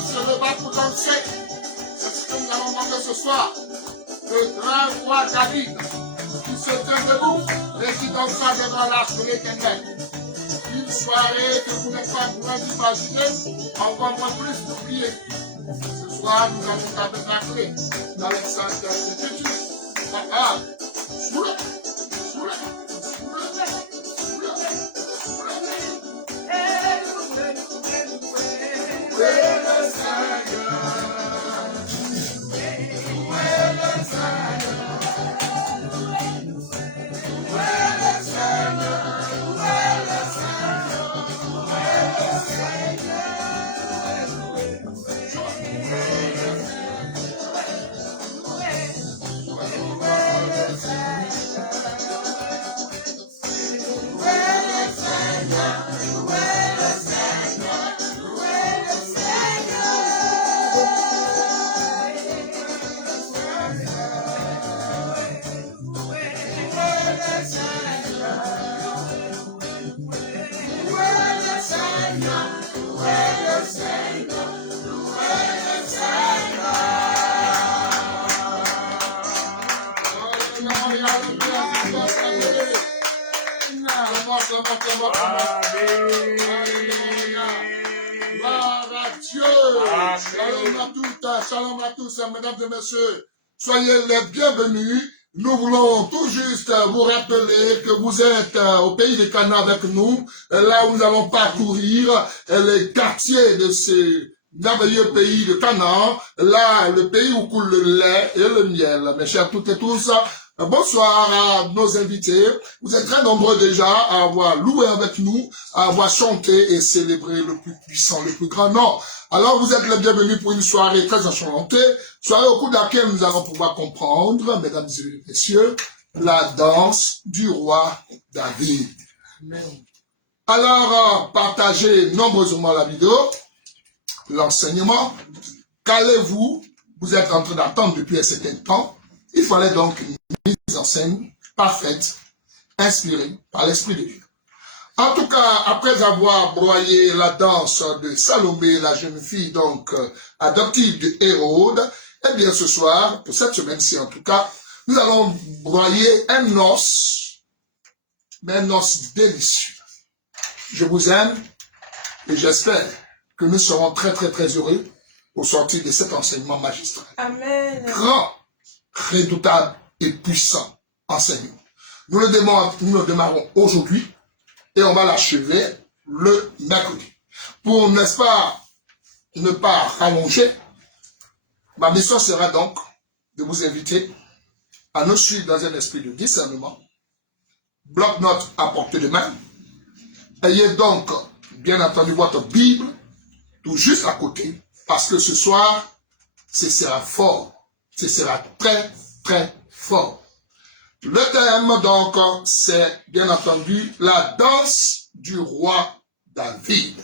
se leva pour danser. C'est ce que nous allons montrer ce soir. Le grand roi David, qui se tient debout et qui dansera devant l'arche de l'Éternel. Une soirée que vous n'êtes pas loin d'imaginer, encore moins plus d'oublier. Ce soir, nous allons tabernacler dans les saintes écritures. Shalom à tous, mesdames et messieurs. Soyez les bienvenus. Nous voulons tout juste vous rappeler que vous êtes au pays de Canaan avec nous, là où nous allons parcourir les quartiers de ce merveilleux pays de Canaan, là, le pays où coule le lait et le miel. Mes chers toutes et tous, bonsoir à nos invités. Vous êtes très nombreux déjà à avoir loué avec nous, à avoir chanté et célébré le plus puissant, le plus grand nom. Alors vous êtes les bienvenus pour une soirée très enchantée, soirée au cours de laquelle nous allons pouvoir comprendre, mesdames et messieurs, la danse du roi David. Amen. Alors, partagez nombreusement la vidéo, l'enseignement. Qu'allez-vous? Vous êtes en train d'attendre depuis un certain temps. Il fallait donc une mise en scène parfaite, inspirée par l'Esprit de Dieu. En tout cas, après avoir broyé la danse de Salomé, la jeune fille donc adoptive de Hérode, eh bien ce soir, pour cette semaine-ci en tout cas, nous allons broyer un os, mais un os délicieux. Je vous aime et j'espère que nous serons très très très heureux au sortir de cet enseignement magistral. Amen. Grand, redoutable et puissant enseignement. Nous le démarrons aujourd'hui. Et on va l'achever le mercredi. Pour, n'est-ce pas, ne pas rallonger, ma mission sera donc de vous inviter à nous suivre dans un esprit de discernement. Bloc-notes à portée de main. Ayez donc, bien entendu, votre Bible tout juste à côté, parce que ce soir, ce sera fort. Ce sera très, très fort. Le thème, donc, c'est, bien entendu, la danse du roi David.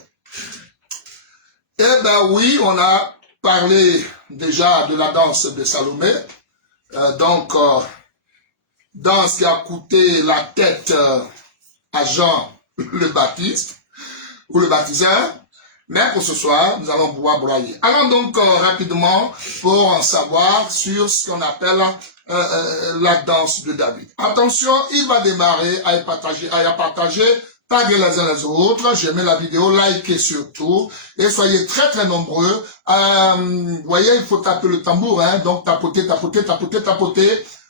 Eh bien oui, on a parlé déjà de la danse de Salomé. Danse qui a coûté la tête à Jean le Baptiste, ou le baptiseur. Mais pour ce soir, nous allons pouvoir broyer. Allons donc rapidement pour en savoir sur ce qu'on appelle la danse de David. Attention, il va démarrer à y partager, taguez les uns les autres, j'aimais la vidéo, likez surtout, et soyez très très nombreux. Vous voyez, il faut taper le tambour, hein, donc tapoter,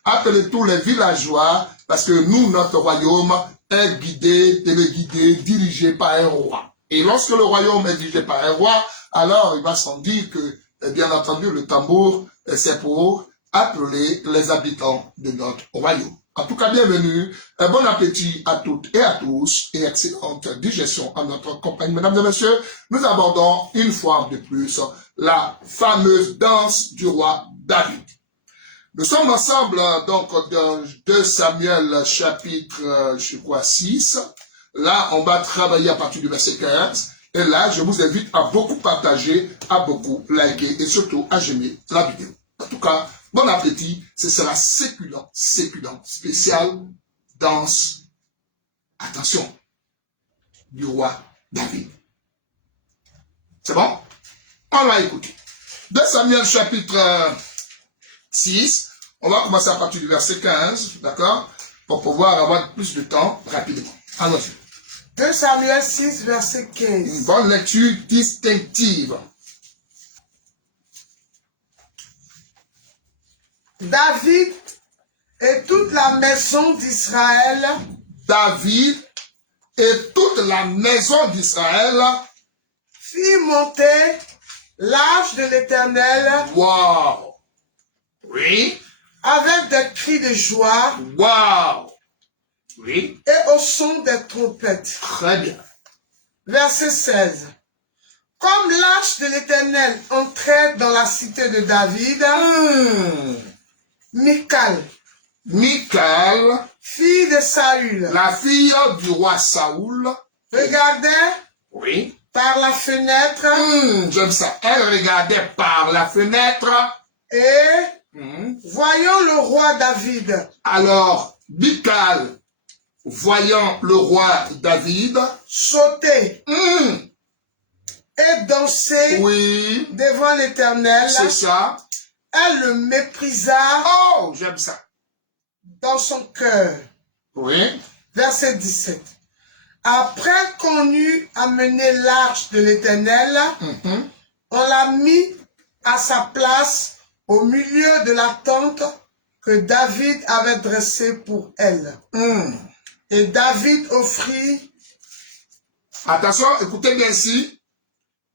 appelez tous les villageois, parce que nous, notre royaume est guidé, téléguidé, dirigé par un roi. Et lorsque le royaume est dirigé par un roi, alors il va sans dire que, bien entendu, le tambour, c'est pour appeler les habitants de notre royaume. En tout cas, bienvenue, bon appétit à toutes et à tous, et excellente digestion à notre compagnie. Mesdames et messieurs, nous abordons une fois de plus la fameuse danse du roi David. Nous sommes ensemble, donc, dans 2 Samuel, chapitre, 6. Là, on va travailler à partir du verset 15. Et là, je vous invite à beaucoup partager, à beaucoup liker et surtout à j'aimer la vidéo. En tout cas, bon appétit, ce sera séculant, spécial, danse, attention, du roi David. C'est bon? On va écouter. 2 Samuel chapitre 6, on va commencer à partir du verset 15, d'accord, pour pouvoir avoir plus de temps rapidement. Allons-y. 2 Samuel 6, verset 15. Une bonne lecture distinctive. David et toute la maison d'Israël. David et toute la maison d'Israël Fit monter l'arche de l'Éternel. Wow. Oui. Avec des cris de joie. Wow. Oui. Et au son des trompettes. Très bien. Verset 16. Comme l'arche de l'Éternel entrait dans la cité de David, Michal, fille de Saül, la fille du roi Saoul, regardait oui. par la fenêtre. J'aime ça. Elle regardait par la fenêtre. Et voyant le roi David. Alors, Michal, voyant le roi David, sauter et danser oui. devant l'Éternel. C'est ça. Elle le méprisa. Oh, j'aime ça. Dans son cœur. Oui. Verset 17. Après qu'on eut amené l'arche de l'Éternel, on l'a mis à sa place au milieu de la tente que David avait dressée pour elle. Et David offrit, attention, écoutez bien ici,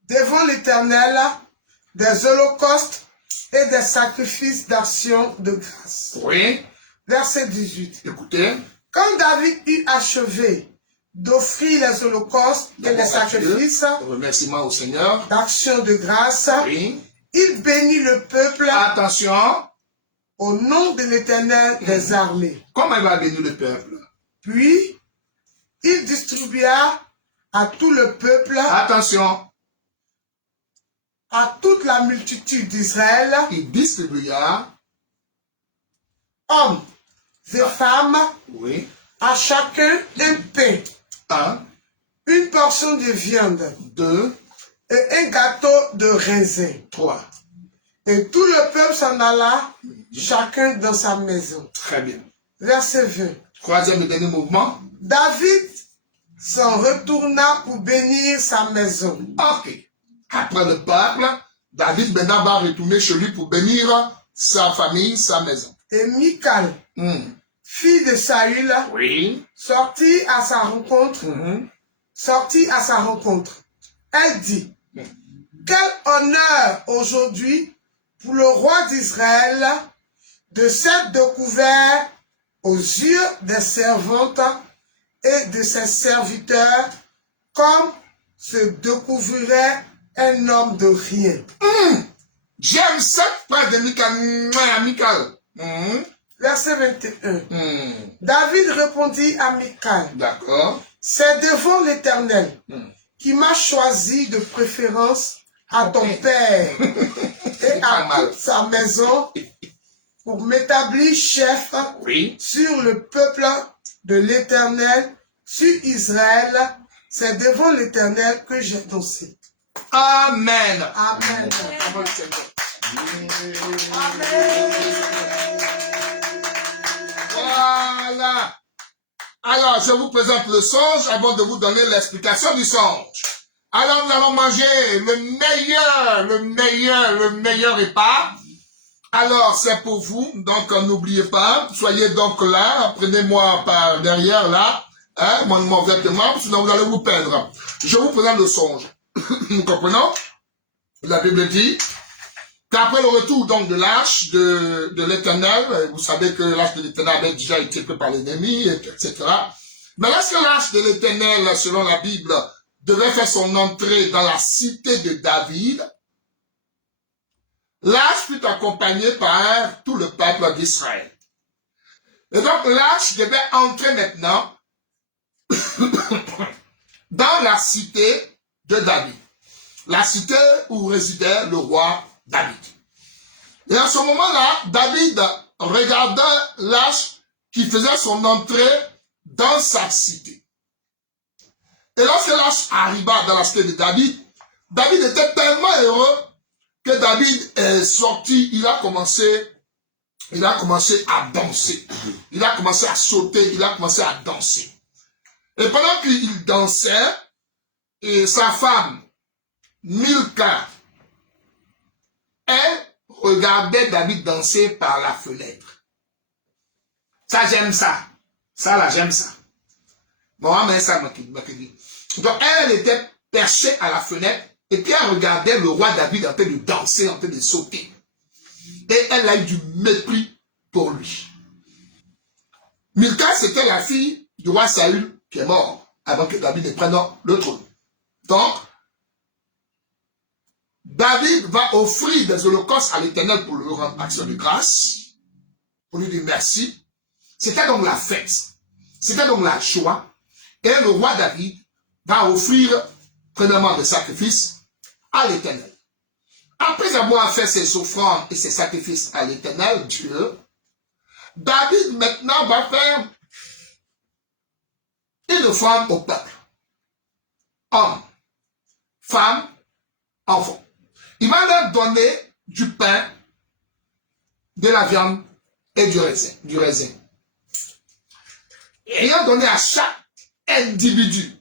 devant l'Éternel des holocaustes et des sacrifices d'action de grâce. Oui. Verset 18. Écoutez. Quand David eut achevé d'offrir les holocaustes et les sacrifices, remerciement au Seigneur, d'action de grâce, oui. Il bénit le peuple. Attention. Au nom de l'Éternel des armées. Comment il va bénir le peuple? Puis, il distribua à tout le peuple. Attention. À toute la multitude d'Israël. Il distribua. Hommes et femmes. Oui. À chacun un pain. 1. Une portion de viande. 2. Et un gâteau de raisin. 3. Et tout le peuple s'en alla, chacun dans sa maison. Très bien. Verset 20. Troisième et dernier mouvement. David s'en retourna pour bénir sa maison. Ok. Après le peuple, David maintenant va retourner chez lui pour bénir sa famille, sa maison. Et Michal, fille de Saül, oui. sortit à sa rencontre. Elle dit, quel honneur aujourd'hui pour le roi d'Israël de s'être découvert aux yeux des servantes et de ses serviteurs comme se découvrirait un homme de rien. J'aime cette phrase de Michal. Verset 21. David répondit à Michal. D'accord. C'est devant l'Éternel qui m'a choisi de préférence à ton père et à toute sa maison pour m'établir chef sur le peuple de l'Éternel, sur Israël. C'est devant l'Éternel que j'ai dansé. Amen. Amen. Amen. Voilà. Alors, je vous présente le songe avant de vous donner l'explication du songe. Alors, nous allons manger le meilleur repas. Alors, c'est pour vous. Donc, n'oubliez pas. Soyez donc là. Prenez-moi par derrière là. Hein, mon vêtement, sinon vous allez vous perdre. Je vous présente le songe. Nous comprenons? La Bible dit qu'après le retour donc de l'arche de l'Éternel, vous savez que l'arche de l'Éternel avait déjà été pris par l'ennemi, etc. Mais lorsque l'arche de l'Éternel, selon la Bible, devait faire son entrée dans la cité de David, l'arche fut accompagnée par tout le peuple d'Israël. Et donc l'arche devait entrer maintenant dans la cité de David. La cité où résidait le roi David. Et à ce moment-là, David regardait l'arche qui faisait son entrée dans sa cité. Et lorsque l'arche arriva dans la cité de David, David était tellement heureux que David est sorti, il a commencé à danser. Il a commencé à sauter, il a commencé à danser. Et pendant qu'il dansait, et sa femme, Milka, elle regardait David danser par la fenêtre. Ça, j'aime ça. Ça, là, j'aime ça. Bon, mais ça, donc, elle était perchée à la fenêtre et puis elle regardait le roi David en train de danser, en train de sauter. Et elle a eu du mépris pour lui. Milka, c'était la fille du roi Saül qui est mort avant que David ne prenne le trône. Donc, David va offrir des holocaustes à l'Éternel pour lui rendre action de grâce, pour lui dire merci. C'était donc la fête. C'était donc la joie. Et le roi David va offrir premièrement des sacrifices à l'Éternel. Après avoir fait ses offrandes et ses sacrifices à l'Éternel, Dieu, David maintenant va faire une offrande au peuple. Hommes, femmes, enfants. Il va leur donner du pain, de la viande et du raisin. Et ayant donné à chaque individu.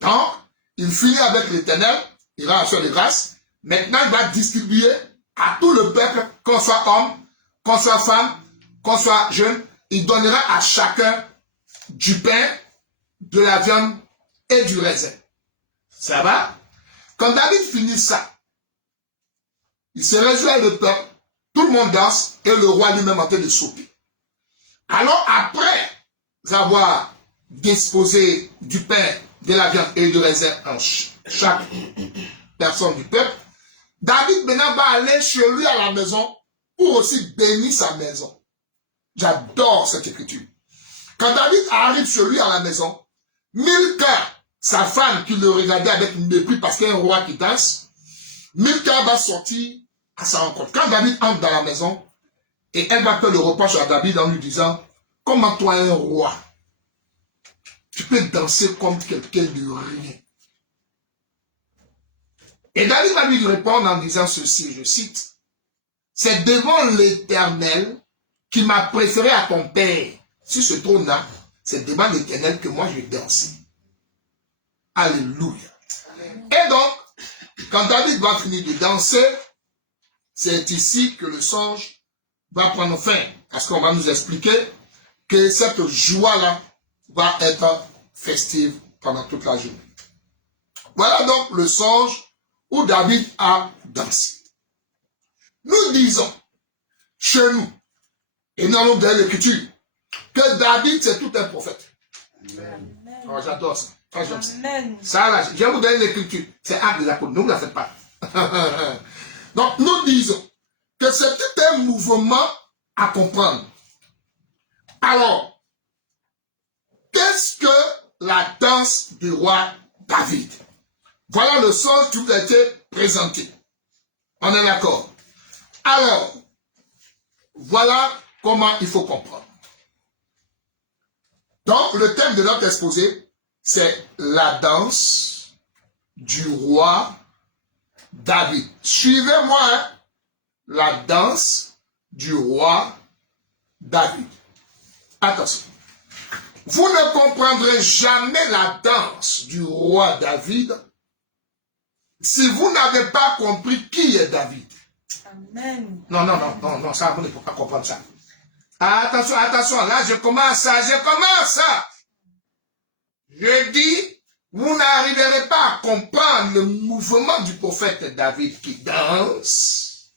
Donc, il finit avec l'Éternel, il rend action de grâce. Maintenant, il va distribuer à tout le peuple, qu'on soit homme, qu'on soit femme, qu'on soit jeune. Il donnera à chacun du pain, de la viande et du raisin. Ça va? Quand David finit ça, il se réjouit le peuple, tout le monde danse et le roi lui-même en train de sauter. Alors après avoir disposé du pain, de la viande et du raisin en chaque personne du peuple, David maintenant va aller chez lui à la maison pour aussi bénir sa maison. J'adore cette écriture. Quand David arrive chez lui à la maison, Milka, sa femme qui le regardait avec mépris parce qu'il y a un roi qui danse, Milka va sortir à sa rencontre. Quand David entre dans la maison, et elle va faire le reproche à David en lui disant, comment toi un roi, tu peux danser comme quelqu'un de rien. Et David va lui répondre en disant ceci, je cite, c'est devant l'Éternel qui m'a préféré à ton père. Sur ce trône-là, c'est devant l'Éternel que moi je danse. Alléluia. Et donc, quand David va finir de danser, c'est ici que le songe va prendre fin. Parce qu'on va nous expliquer que cette joie-là va être festive pendant toute la journée. Voilà donc le songe où David a dansé. Nous disons, chez nous, et nous allons dans l'Écriture, que David c'est tout un prophète. Amen. Oh, j'adore ça. Ça, j'aime ça. Amen. Ça, là, je vais vous donner l'Écriture. C'est Actes des Apôtres. Ne vous la faites pas. Donc, nous disons que c'est tout un mouvement à comprendre. Alors, qu'est-ce que la danse du roi David? Voilà le sens qui vous a été présenté. On est d'accord. Alors, voilà comment il faut comprendre. Donc, le thème de notre exposé, c'est la danse du roi David. Suivez-moi, hein? La danse du roi David. Attention. Vous ne comprendrez jamais la danse du roi David si vous n'avez pas compris qui est David. Amen. Non, ça, vous ne pouvez pas comprendre ça. Attention, là, je commence. Je dis, vous n'arriverez pas à comprendre le mouvement du prophète David qui danse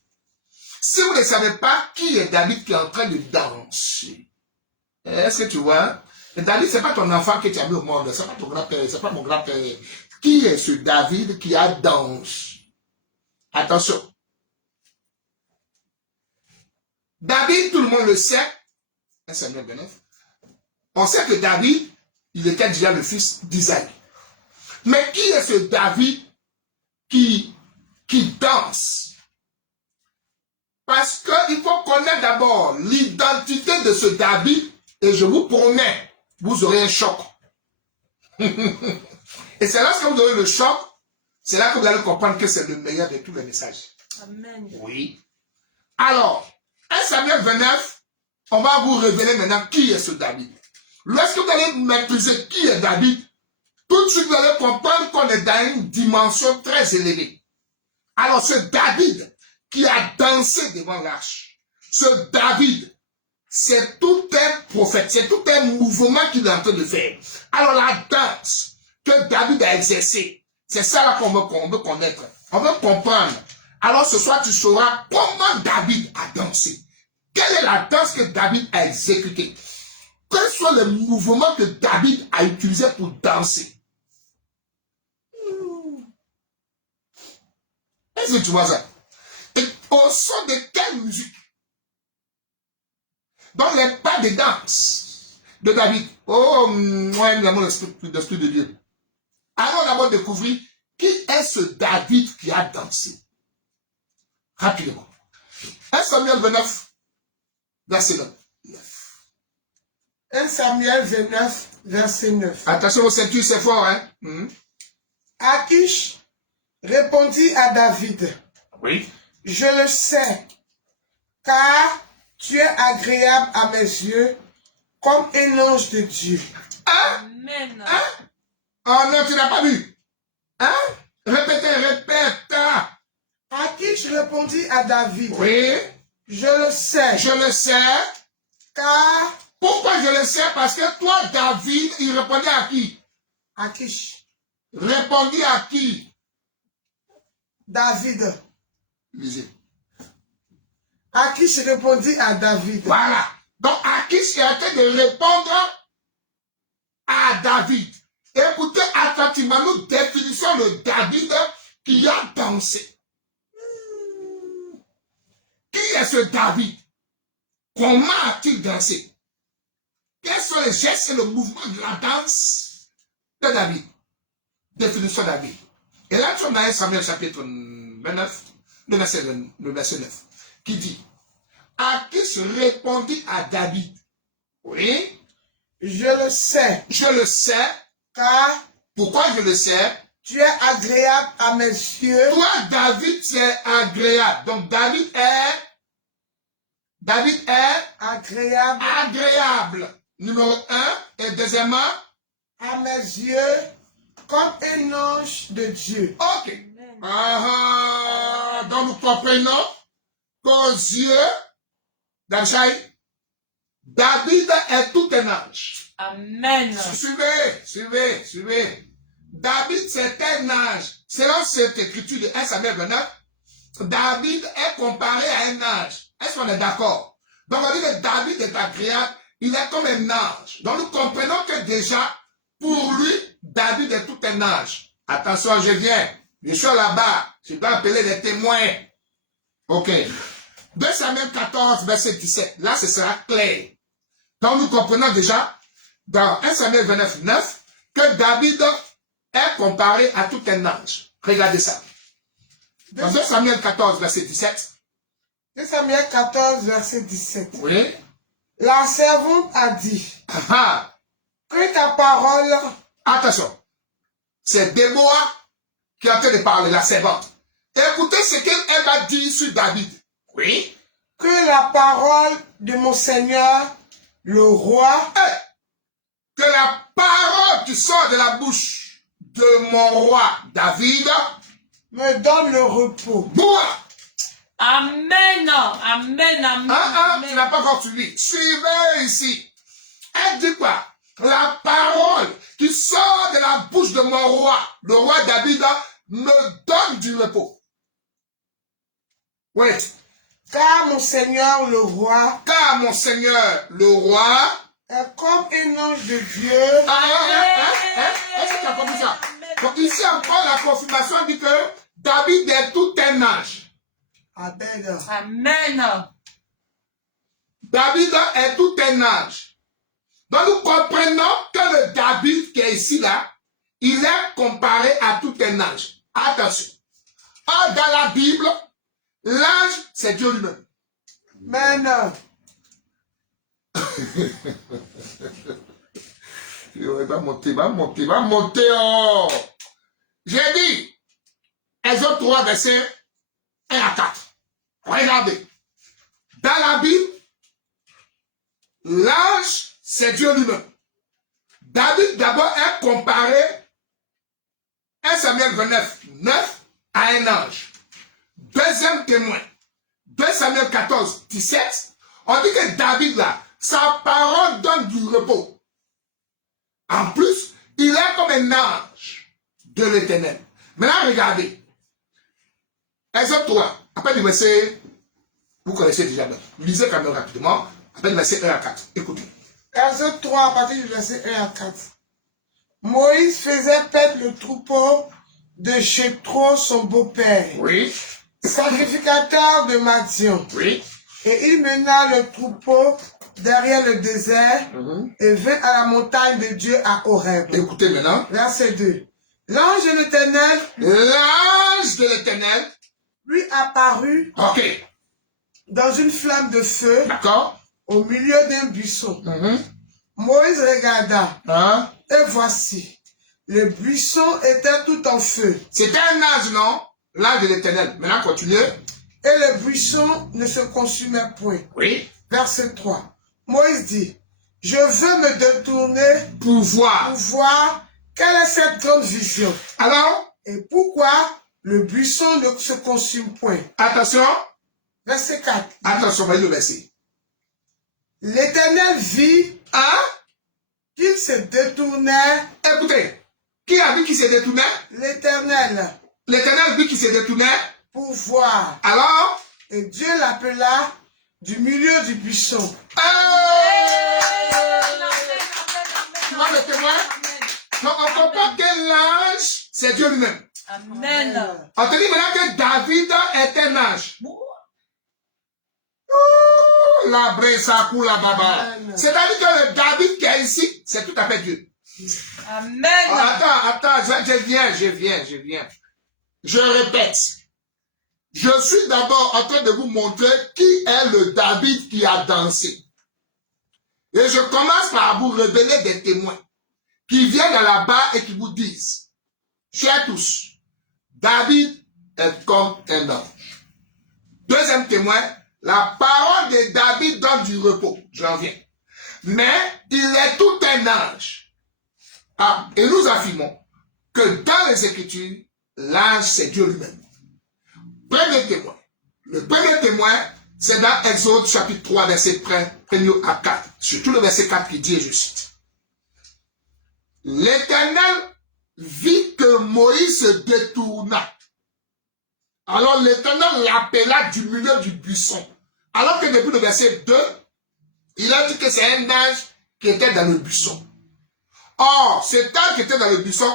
si vous ne savez pas qui est David qui est en train de danser. Est-ce que tu vois? Et David, ce n'est pas ton enfant que tu as mis au monde, ce n'est pas ton grand-père, ce n'est pas mon grand-père. Qui est ce David qui a dansé? Attention. David, tout le monde le sait. 1 Samuel 29. On sait que David, il était déjà le fils d'Isaïe. Mais qui est ce David qui danse? Parce qu'il faut connaître d'abord l'identité de ce David et je vous promets, vous aurez un choc. Et c'est là que vous aurez le choc, c'est là que vous allez comprendre que c'est le meilleur de tous les messages. Amen. Oui. Alors, 1 Samuel 29, on va vous révéler maintenant qui est ce David. Lorsque vous allez maîtriser qui est David, tout de suite vous allez comprendre qu'on est dans une dimension très élevée. Alors, ce David qui a dansé devant l'arche, ce David, c'est tout un prophète, c'est tout un mouvement qu'il est en train de faire. Alors, la danse que David a exercée, c'est ça là qu'on veut connaître, on veut comprendre. Alors, ce soir, tu sauras comment David a dansé. Quelle est la danse que David a exécutée? Quels sont les mouvements que David a utilisés pour danser? Est-ce que tu vois ça? Et au son de quelle musique? Dans les pas de danse de David. Oh, moi, nous avons l'esprit de Dieu. Allons d'abord découvrir qui est ce David qui a dansé. Rapidement. 1 Samuel 29, verset 9. 1 Samuel 29, verset 9. Attention au ceintures, c'est fort, hein? Akish répondit à David, Oui. je le sais, car tu es agréable à mes yeux comme un ange de Dieu. Hein? Amen. Hein? Oh non, tu n'as pas vu. Hein? Répète. Akish répondit à David, Oui. je le sais, Je le sais. car Pourquoi je le sais? Parce que toi, David, il répondait à qui? Akish, Répondit à qui? David. Lisez. Akish répondit à David. Voilà. Donc, Akish est en train de répondre à David. Écoutez attentivement, nous définissons le David qui a dansé. Qui est ce David? Comment a-t-il dansé? Quels sont les gestes et le mouvement de la danse de David? Définition de David. Et là, tu as 1 Samuel chapitre 29, le verset 9, qui dit, Akish répondit à David, oui, Je le sais, je le sais. car Pourquoi je le sais? tu es agréable à mes yeux. Toi, David, c'est agréable. Donc, David est Agréable agréable. Numéro 1. Et deuxièmement, à mes yeux comme un ange de Dieu. ok. Donc, nous comprenons qu'aux yeux d'Achai, David est tout un ange. Amen. Suivez. David, c'est un ange. Selon cette écriture de 1 Samuel 29, David est comparé à un ange. Est-ce qu'on est d'accord? Donc, on dit que David est agréable, il est comme un ange. Donc, nous comprenons que déjà, pour lui, David est tout un ange. Attention, je viens. Je suis là-bas. Je dois appeler les témoins. Ok. 2 Samuel 14, verset 17. Là, ce sera clair. Donc, nous comprenons déjà, dans 1 Samuel 29, 9, que David est comparé à tout un ange. Regardez ça. Dans 2 Samuel 14, verset 17. 2 Samuel 14, verset 17. Oui. La servante a dit, que ta parole, Attention. C'est Déborah qui est en train de parler, la servante. Écoutez ce qu'elle a dit sur David. Oui. que la parole de mon Seigneur, le roi, Que la parole qui sort de la bouche de mon roi David me donne le repos. bois. Amen. Amen. Tu n'as pas encore suivi. Suivez ici. Elle dit quoi? La parole qui sort de la bouche de mon roi, le roi David, me donne du repos. Oui. Car mon Seigneur, le roi, Car mon Seigneur, le roi, est comme un ange de Dieu. Est-ce que tu as compris ça? Donc ici encore, la confirmation dit que David est tout un ange. Amen. Amen. David est tout un ange. Donc nous comprenons que le David qui est ici là, il est comparé à tout un ange. Attention. Or, dans la Bible, l'ange, c'est Dieu lui-même. Amen. Il va monter. Oh. J'ai dit, Exode 3, verset 1 à 4. Regardez. Dans la Bible, l'ange, c'est Dieu lui-même. David, d'abord, est comparé 1 Samuel 29, 9 à un ange. Deuxième témoin, 2 Samuel 14, 17, on dit que David, là, sa parole donne du repos. En plus, il est comme un ange de l'Éternel. Maintenant, regardez. Exode 3, après le verset, vous connaissez déjà, lisez quand même rapidement, après le verset 1 à 4. Écoutez. Exode 3, à partir du verset 1 à 4. Moïse faisait paître le troupeau de Jéthro, son beau-père, Oui. sacrificateur de Madian. Oui. Et il mena le troupeau derrière le désert et vint à la montagne de Dieu à Horeb. Écoutez maintenant. Verset 2. L'ange de l'Éternel lui apparut dans une flamme de feu au milieu d'un buisson. Moïse regarda et voici, le buisson était tout en feu. C'était un ange, non? L'ange de l'Éternel. Maintenant, continuez. Et le buisson ne se consumait point. Oui. Verset 3. Moïse dit, je veux me détourner pour voir quelle est cette grande vision. Alors, et pourquoi le buisson ne se consume point. Attention. Verset 4. Attention, voyez le verset. L'Éternel vit qu'il se détournait. Écoutez, qui a vu qu'il se détournait? L'Éternel. L'Éternel vit qu'il se détournait pour voir. Alors, et Dieu l'appela du milieu du buisson. Tu vois le témoin? Donc on comprend que l'ange, c'est Dieu lui-même. Amen. On te dit maintenant que David est un ange. La bressa pour la baba. C'est-à-dire que le David qui est ici, c'est tout à fait Dieu. Amen. Attends, je viens. Je répète. Je suis d'abord en train de vous montrer qui est le David qui a dansé. Et je commence par vous révéler des témoins qui viennent à la barre et qui vous disent, chers tous, David est comme un ange. Deuxième témoin, la parole de David donne du repos. J'en viens. Mais il est tout un ange. Et nous affirmons que dans les Écritures, l'ange, c'est Dieu lui-même. Premier témoin. Le premier témoin, c'est dans Exode chapitre 3, verset 1 à 4. Surtout le verset 4 qui dit, et je cite. L'Éternel vit que Moïse se détourna. Alors l'Éternel l'appela du milieu du buisson. Alors que depuis le verset 2, il a dit que c'est un ange qui était dans le buisson. Or, cet ange qui était dans le buisson,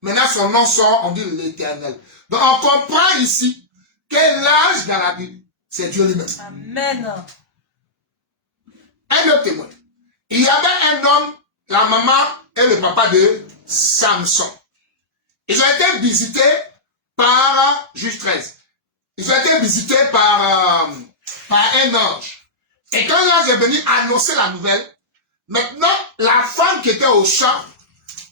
maintenant son nom sort, on dit l'Éternel. Donc on comprend ici que l'ange dans la Bible, c'est Dieu lui-même. Amen. Un autre témoin. Il y avait un homme, la maman et le papa de Samson. Ils ont été visités par, juge 13, ils ont été visités par un ange. Et quand l'ange est venu annoncer la nouvelle, maintenant, la femme qui était au champ,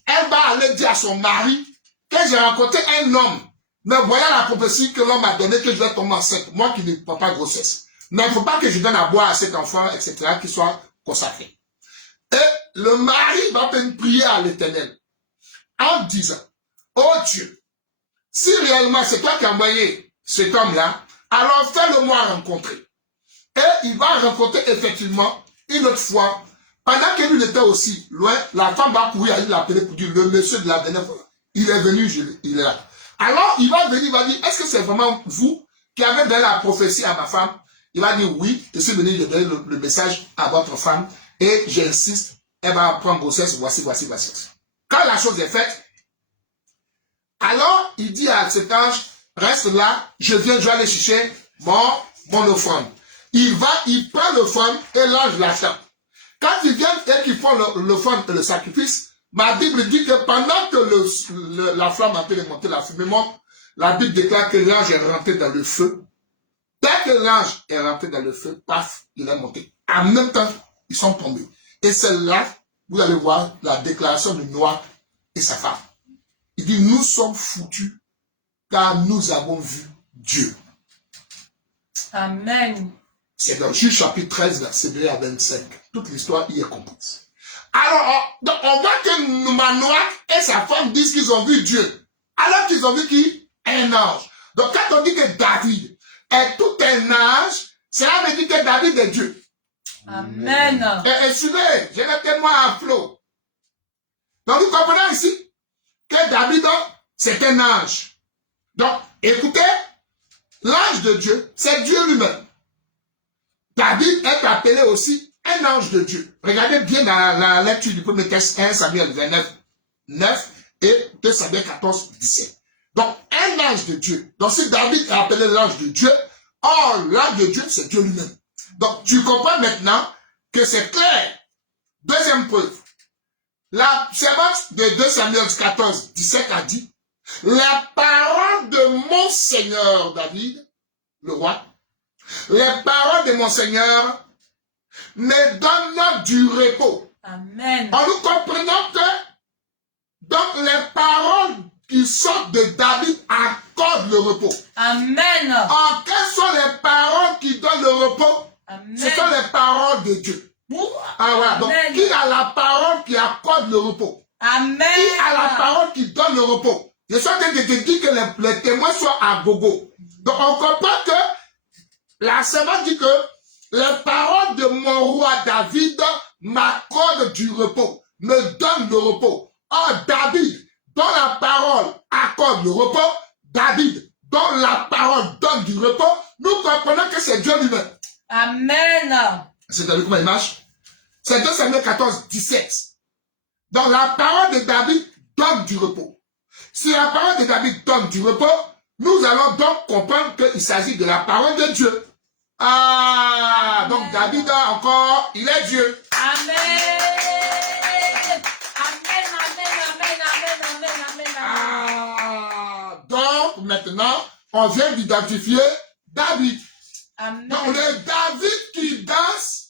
elle va aller dire à son mari que j'ai rencontré un homme. Mais voilà la prophétie que l'homme a donnée que je vais tomber enceinte. Moi qui ne prends pas grossesse. Mais il ne faut pas que je donne à boire à cet enfant, etc., qui soit consacré. Et le mari va faire une prière à l'Éternel en disant, oh Dieu, si réellement c'est toi qui as envoyé cet homme-là, alors fais-le-moi rencontrer. Et il va rencontrer effectivement une autre fois. Pendant que lui était aussi loin, la femme va courir à lui l'appeler pour dire, le monsieur de la dernière fois, il est venu, il est là. Alors il va venir, il va dire, est-ce que c'est vraiment vous qui avez donné la prophétie à ma femme? Il va dire oui, je suis venu donner le message à votre femme et j'insiste, elle va prendre grossesse, voici. Quand la chose est faite, alors il dit à cet ange, reste là, je vais aller chercher mon offrande. Il prend l'offrande et l'ange l'attend. Quand ils viennent et qu'ils font l'offrande et le sacrifice, ma Bible dit que pendant que la flamme a fait monter, la fumée monte, la Bible déclare que l'ange est rentré dans le feu. Dès que l'ange est rentré dans le feu, paf, il est monté. En même temps, ils sont tombés. Et c'est là, vous allez voir la déclaration de Noah et sa femme. Il dit, nous sommes foutus car nous avons vu Dieu. Amen. C'est dans Juge chapitre 13, verset 2 à 25. Toute l'histoire y est comprise. Alors, on voit que Manoach et sa femme disent qu'ils ont vu Dieu. Alors qu'ils ont vu qui? Un ange. Donc quand on dit que David est tout un ange, cela veut dire que David est Dieu. Amen. Et suivez, j'ai le témoin à flot. Donc vous comprenez ici que David, c'est un ange. Donc, écoutez, l'ange de Dieu, c'est Dieu lui-même. David est appelé aussi un ange de Dieu. Regardez bien dans la lecture du premier texte, 1 Samuel 29, 9 et 2 Samuel 14, 17. Donc, un ange de Dieu. Donc, si David est appelé l'ange de Dieu, or, l'ange de Dieu, c'est Dieu lui-même. Donc, tu comprends maintenant que c'est clair. Deuxième preuve. La servante de 2 Samuel 14, 17 a dit, la parole de mon Seigneur David, le roi, les paroles de mon Seigneur me donnent du repos. Amen. En nous comprenant que, donc, les paroles qui sortent de David accordent le repos. Amen. Or, quelles sont les paroles qui donnent le repos? Amen. Ce sont les paroles de Dieu. Ah, voilà. Donc, Amen. qui a la parole qui accorde le repos? Amen. Qui a la parole qui donne le repos? Je suis en train de te dire que les témoins soient à gogo. Donc, on comprend que la servante dit que les paroles de mon roi David m'accordent du repos, me donnent le repos. Or, David, dont la parole accorde le repos, David, dont la parole donne du repos, nous comprenons que c'est Dieu lui-même. Amen. C'est David comment il marche? C'est 2 Samuel 14, 17. Donc la parole de David donne du repos. Si la parole de David donne du repos, nous allons donc comprendre qu'il s'agit de la parole de Dieu. Ah, donc David encore, il est Dieu. Amen. Amen, amen, amen, amen, amen, amen. Ah, donc maintenant, on vient d'identifier David. Amen. Donc le David qui danse,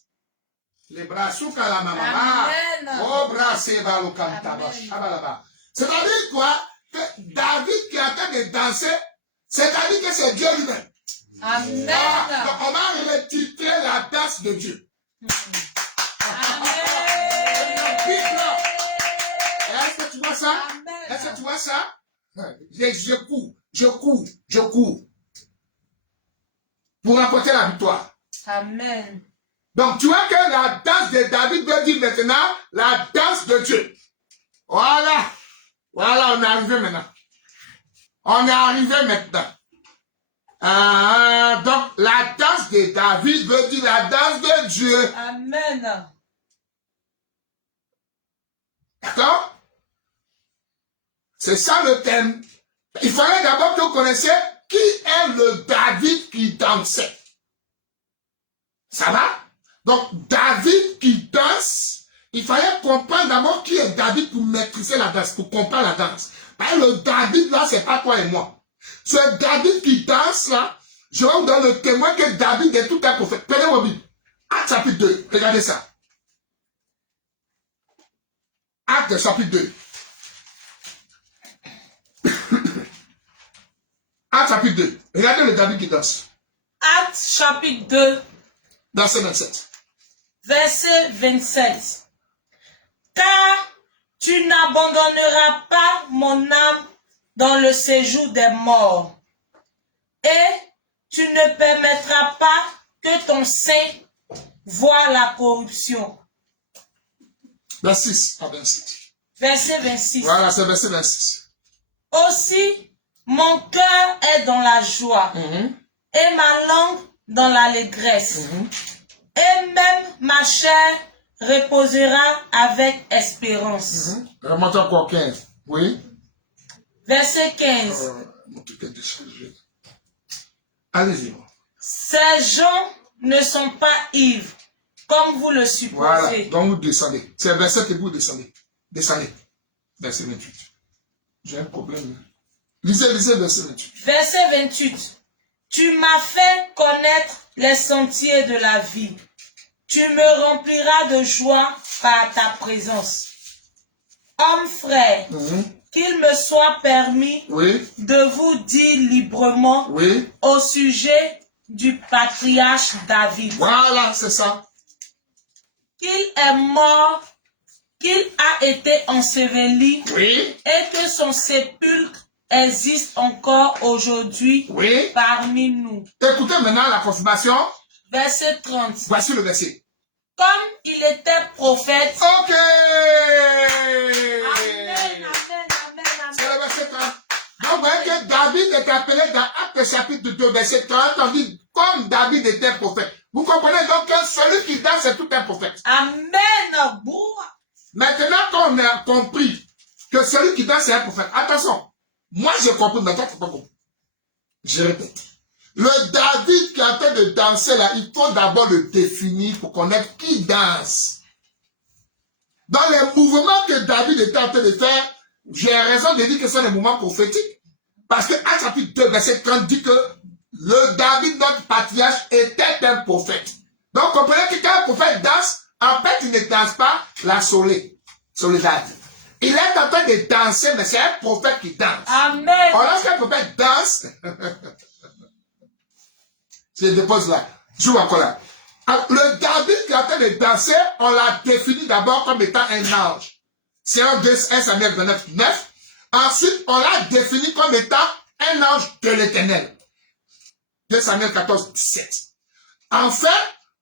les bras sous la maman. Amen. Oh, bras c'est c'est-à-dire quoi? Que David qui est en train de danser, c'est-à-dire que c'est Dieu lui-même. Amen. Ah, donc on va retitrer la danse de Dieu. Amen. Est-ce que tu vois ça? Amen. Est-ce que tu vois ça? Je cours. Pour remporter la victoire. Amen. Donc tu vois que la danse de David veut dire maintenant la danse de Dieu. Voilà. Voilà, on est arrivé maintenant. On est arrivé maintenant. Donc la danse de David veut dire la danse de Dieu. Amen. D'accord? C'est ça le thème. Il fallait d'abord que vous connaissiez qui est le David qui dansait. Ça va? Donc, David qui danse, il fallait comprendre d'abord qui est David pour maîtriser la danse, pour comprendre la danse. Parce que le David là, c'est pas toi et moi. Ce David qui danse là, je vais vous donner le témoin que David est tout un prophète. Prenez vos Bibles. Acte chapitre 2, regardez ça. Acte chapitre 2. Acte chapitre 2. Regardez le David qui danse. Acte chapitre 2. Verset 27. Verset 27. Car tu n'abandonneras pas mon âme dans le séjour des morts, et tu ne permettras pas que ton sein voie la corruption. Verset 6 à 27. Verset 26. Voilà, c'est verset 26. Aussi, mon cœur est dans la joie, et ma langue dans l'allégresse. Et même ma chair reposera avec espérance. Remonte encore 15. Oui. Verset 15. Allez-y. Ces gens ne sont pas ivres, comme vous le supposez. Voilà, donc vous descendez. C'est verset que vous descendez. Descendez. Verset 28. J'ai un problème. Lisez verset 28. Verset 28. Tu m'as fait connaître les sentiers de la vie. Tu me rempliras de joie par ta présence. Homme frère, qu'il me soit permis de vous dire librement au sujet du patriarche David. Voilà, c'est ça. Qu'il est mort, qu'il a été enseveli Oui. et que son sépulcre existe encore aujourd'hui Oui. parmi nous. Écoutez maintenant la confirmation. Verset 30. Voici le verset. Comme il était prophète. Ok. Amen, amen, C'est amen, le verset 30. Donc, vous voyez que David est appelé dans Actes chapitre 2, verset 30, on dit, comme David était prophète. Vous comprenez donc que celui qui danse, c'est tout un prophète. amen. Maintenant, qu'on a compris que celui qui danse, c'est un prophète. Attention, moi j'ai compris, mais toi, tu n'as pas compris. Je répète. Le David qui est en train de danser là, il faut d'abord le définir pour connaître qui danse. Dans les mouvements que David était en train de faire, j'ai raison de dire que ce sont des mouvements prophétiques. Parce que Actes chapitre 2, verset 30 dit que le David, notre patriarche, était un prophète. Donc, comprenez que quand un prophète danse, en fait, il ne danse pas la soledad. Il est en train de danser, mais c'est un prophète qui danse. Amen. Alors, lorsqu'un prophète danse, je dépose là, je joue encore là. Alors, le David qui est en train de danser, on l'a défini d'abord comme étant un ange. C'est 1 Samuel 29, 9. Ensuite, on l'a défini comme étant un ange de l'Éternel. 2 Samuel 14, 17. Enfin,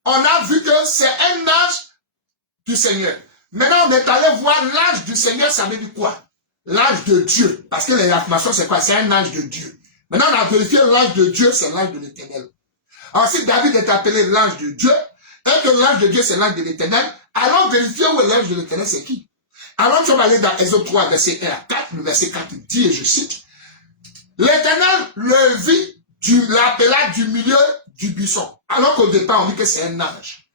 on a vu que c'est un ange du Seigneur. Maintenant, on est allé voir l'ange du Seigneur, ça veut dire quoi? L'ange de Dieu. Parce que l'affirmation, c'est quoi? C'est un ange de Dieu. Maintenant, on a vérifié l'ange de Dieu, c'est l'ange de l'Éternel. Ensuite, David est appelé l'ange de Dieu. Et que l'ange de Dieu, c'est l'ange de l'Éternel. Allons vérifier où est l'ange de l'Éternel, c'est qui? Alors, nous sommes allés dans Exode 3, verset 1 à 4. Le verset 4 dit, et je cite, l'Éternel le vit, l'appela du milieu du buisson. Alors qu'au départ, on dit que c'est un ange.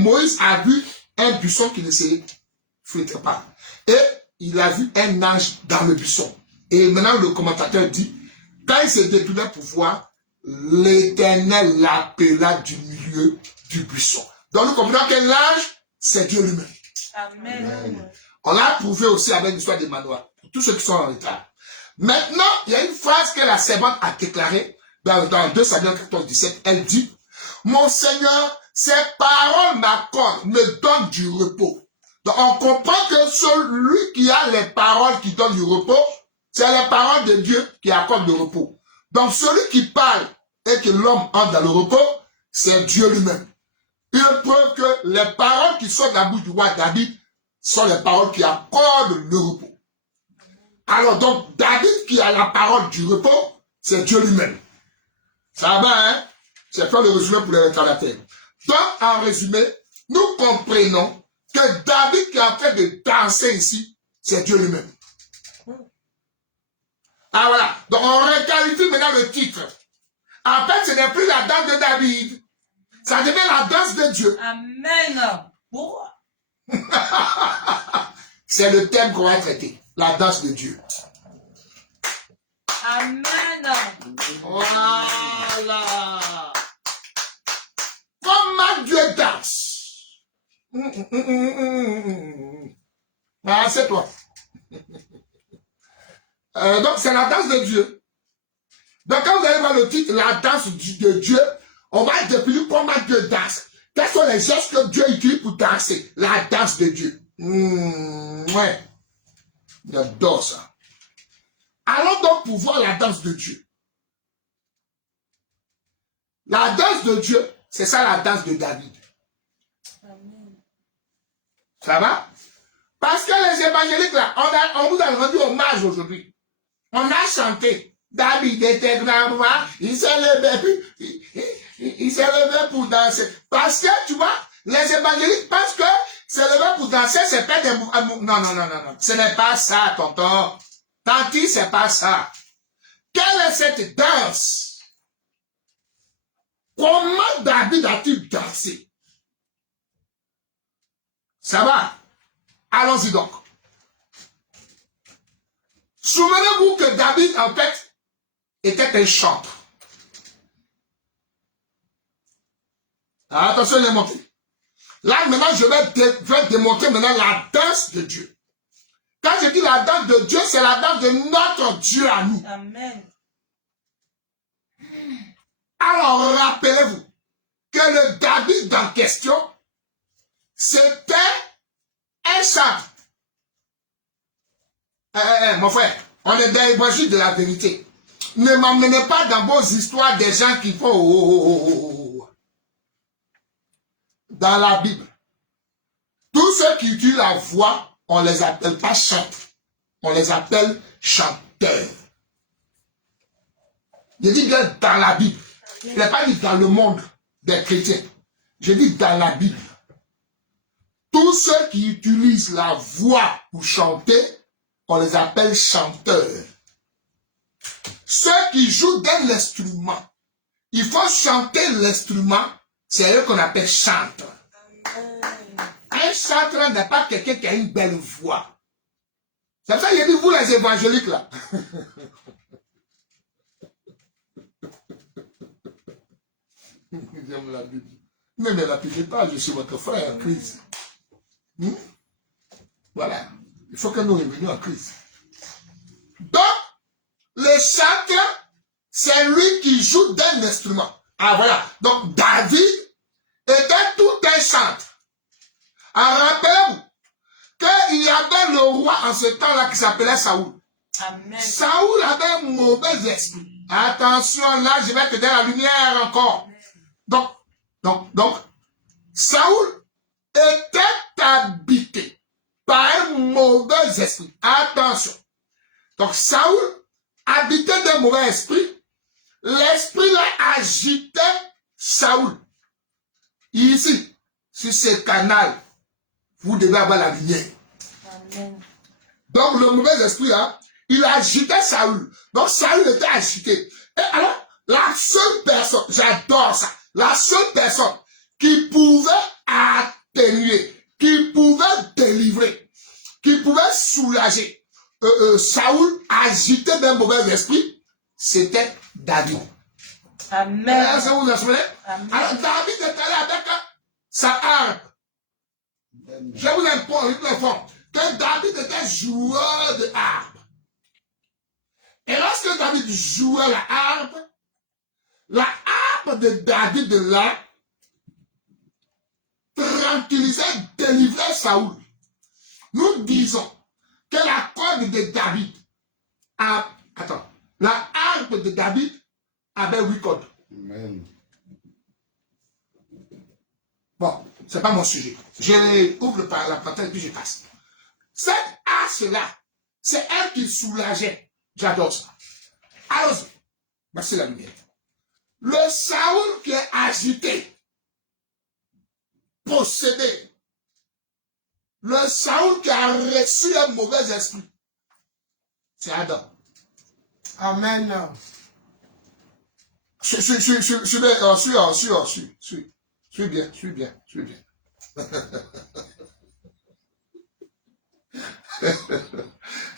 Moïse a vu un buisson qui ne s'effritait pas. Et il a vu un ange dans le buisson. Et maintenant, le commentateur dit, quand il s'est détourné pour voir, l'Éternel l'appela du milieu du buisson. Donc, nous comprenons que l'ange, c'est Dieu lui-même. Amen. On l'a prouvé aussi avec l'histoire des manoirs. Pour tous ceux qui sont en retard. Maintenant, il y a une phrase que la servante a déclarée dans 2 Samuel 14, 17. Elle dit, mon Seigneur, ces paroles m'accordent, me donnent du repos. Donc, on comprend que celui qui a les paroles qui donnent du repos, c'est les paroles de Dieu qui accordent le repos. Donc, celui qui parle et que l'homme entre dans le repos, c'est Dieu lui-même. Il preuve que les paroles qui sortent de la bouche du roi David sont les paroles qui accordent le repos. Alors donc, David qui a la parole du repos, c'est Dieu lui-même. Ça va, hein? C'est pas le résumé pour les retardataires. Donc, en résumé, nous comprenons que David qui est en train de danser ici, c'est Dieu lui-même. Ah voilà. Donc, on requalifie maintenant le titre. En fait, ce n'est plus la danse de David. Ça devient la danse de Dieu. Amen. Pourquoi? C'est le thème qu'on va traiter. La danse de Dieu. Amen. Voilà. Comment Dieu danse. Ah, c'est toi. Donc, c'est la danse de Dieu. Donc, quand vous allez voir le titre, la danse de Dieu, on va définir comment Dieu danse. Quels sont les gestes que Dieu utilise pour danser? La danse de Dieu. Ouais. J'adore ça. Allons donc pour voir la danse de Dieu. La danse de Dieu, c'est ça la danse de David. Amen. Ça va? Parce que les évangéliques là, on vous a rendu hommage aujourd'hui. On a chanté. David était grand roi, il s'est levé, il s'est levé pour danser. Parce que, tu vois, les évangéliques pensent que se lever pour danser, c'est pas des mouvements. Non. Ce n'est pas ça, tonton. Tanti, c'est pas ça. Quelle est cette danse? Comment David a-t-il dansé? Ça va? Allons-y donc. Souvenez-vous que David, en fait, était un chanteur. Attention, les montées. Là, maintenant, je vais démontrer maintenant la danse de Dieu. Quand je dis la danse de Dieu, c'est la danse de notre Dieu à nous. Amen. Alors, rappelez-vous que le David en question, c'était un chantre. Mon frère, on est dans l'évangile de la vérité. Ne m'emmenez pas dans vos histoires des gens qui font dans la Bible. Tous ceux qui utilisent la voix, on ne les appelle pas chantres. On les appelle chanteurs. Je dis bien dans la Bible. Je n'ai pas dit dans le monde des chrétiens. Je dis dans la Bible. Tous ceux qui utilisent la voix pour chanter, on les appelle chanteurs. Ceux qui jouent d'un instrument, il faut chanter l'instrument, c'est eux qu'on appelle chantre. Un chantre n'est pas quelqu'un qui a une belle voix. C'est pour ça que j'ai dit, vous les évangéliques là. J'aime la Bible. Ne me lapidez pas, je suis votre frère en Christ. Voilà. Il faut que nous revenions en Christ. Donc, le chantre, c'est lui qui joue d'un instrument. Ah voilà. Donc, David était tout un chantre. Alors, rappelez-vous qu'il y avait le roi en ce temps-là qui s'appelait Saoul. Amen. Saoul avait un mauvais esprit. Attention, là, je vais te donner la lumière encore. Donc, Saoul était habité par un mauvais esprit. Attention. Donc, Saoul habitait d'un mauvais esprit. L'esprit là agitait Saoul. Ici, sur ce canal, vous devez avoir la lumière. Amen. Donc, le mauvais esprit là, il agitait Saoul. Donc, Saoul était agité. Et alors, la seule personne, j'adore ça, la seule personne qui pouvait atténuer, qui pouvait délivrer, qui pouvait soulager Saoul agité d'un mauvais esprit, c'était David. Amen. Ça vous a souvenez? Amen. Alors, David est allé avec sa harpe. Je vous informe que David était joueur de harpe. Et lorsque David jouait la harpe de David là tranquillisait, délivrait Saoul. Nous disons que la corde de David la harpe de David avait 8 cordes. Amen. Bon, c'est pas mon sujet. Je ouvre par la parenthèse puis je passe. Cette hache-là, c'est elle qui soulageait. J'adore ça. Allons-y. Merci la lumière. Le Saoul qui est agité, possédé. Le Saoul qui a reçu un mauvais esprit. C'est Adam. Amen. Suis bien.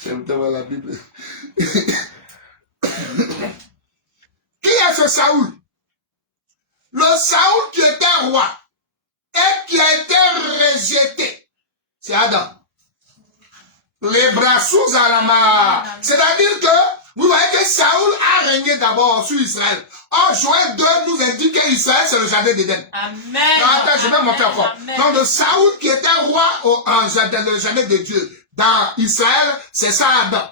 J'aime tellement la Bible. Qui est ce Saoul? Le Saoul qui était roi et qui a été rejeté. C'est Adam. Les bras sous Alama. C'est-à-dire que vous voyez que Saoul a régné d'abord sur Israël. Or, Joël 2 nous indique qu'Israël, c'est le jardin d'Éden. Amen. Attends, je vais montrer encore. Amen. Donc, le Saoul qui était roi en jardin, le jardin de Dieu, dans Israël, c'est ça Adam.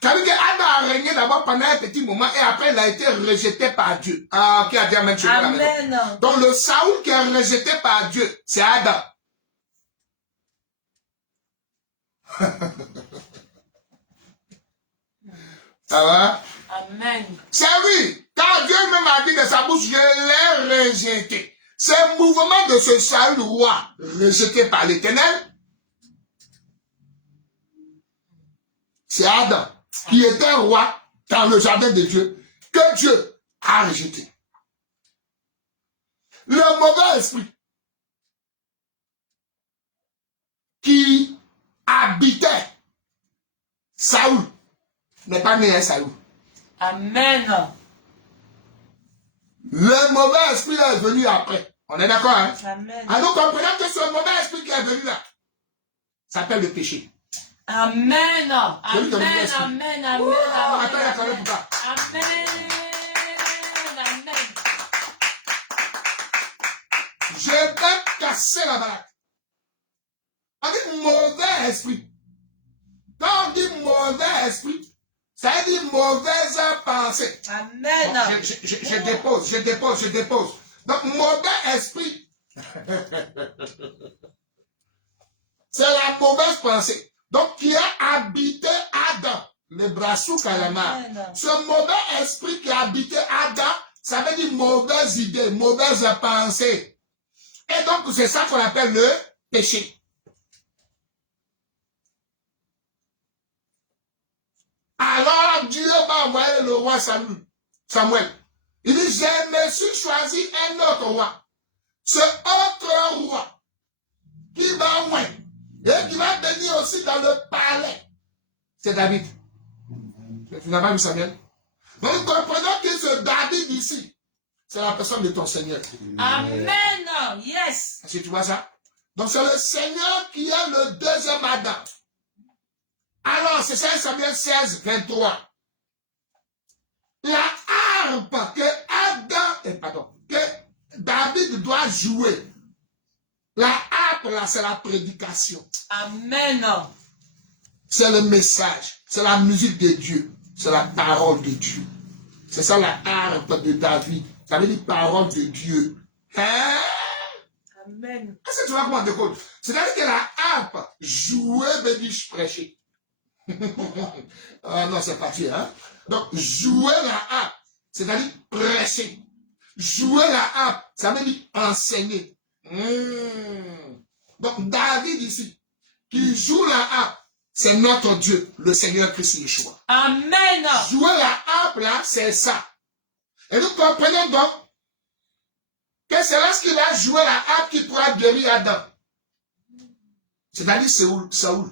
C'est-à-dire qu'Adam a régné d'abord pendant un petit moment et après il a été rejeté par Dieu. Ah, qui a dit Amen chez vous, la maison. Amen. Donc, le Saoul qui est rejeté par Dieu, c'est Adam. Ça va? Amen. C'est oui. Car Dieu même a dit de sa bouche, je l'ai rejeté. C'est le mouvement de ce Saül roi, rejeté par l'Éternel. C'est Adam qui était roi dans le jardin de Dieu, que Dieu a rejeté. Le mauvais esprit qui habitait Saül n'est pas né à Saül. Amen. Le mauvais esprit là est venu après. On est d'accord, hein? Amen. Alors comprenons que ce mauvais esprit qui est venu là s'appelle le péché. Amen. Celui qui est le mauvais Amen. esprit. Amen. Amen. Attends, Amen. attendez pour ça. Amen. Amen. Je vais casser la baraque. On dit mauvais esprit. Quand on dit mauvais esprit, ça veut dire mauvaise pensée. Amen. Bon, je dépose. Donc, mauvais esprit, c'est la mauvaise pensée. Donc, qui a habité Adam, le brassou kalama. Ce mauvais esprit qui a habité Adam, ça veut dire mauvaise idée, mauvaise pensée. Et donc, c'est ça qu'on appelle le péché. Alors, Dieu va envoyer le roi Samuel. Il dit, je me suis choisi un autre roi. Ce autre roi qui va loin et qui va venir aussi dans le palais, c'est David. Tu n'as pas vu Samuel? Donc, nous comprenons que ce David ici, c'est la personne de ton Seigneur. Amen. Yes. Est-ce que tu vois ça? Donc, c'est le Seigneur qui est le deuxième Adam. Alors, c'est 5 Samuel 16, 23. La harpe que David doit jouer. La harpe, là, c'est la prédication. Amen. C'est le message. C'est la musique de Dieu. C'est la parole de Dieu. C'est ça la harpe de David. Ça veut dire parole de Dieu. Hein? Amen. Est-ce que tu vois comment on décode? C'est-à-dire que la harpe, jouer veut dire prêcher. Ah non, c'est parti, hein? Donc, jouer la harpe, c'est-à-dire prêcher. Jouer la harpe, ça veut dire enseigner. Donc, David ici, qui joue la harpe, c'est notre Dieu, le Seigneur Christ Yeshua. Amen. Jouer la harpe, là, c'est ça. Et nous comprenons donc que c'est lorsqu'il va jouer la harpe qu'il pourra guérir Adam. C'est-à-dire Saoul.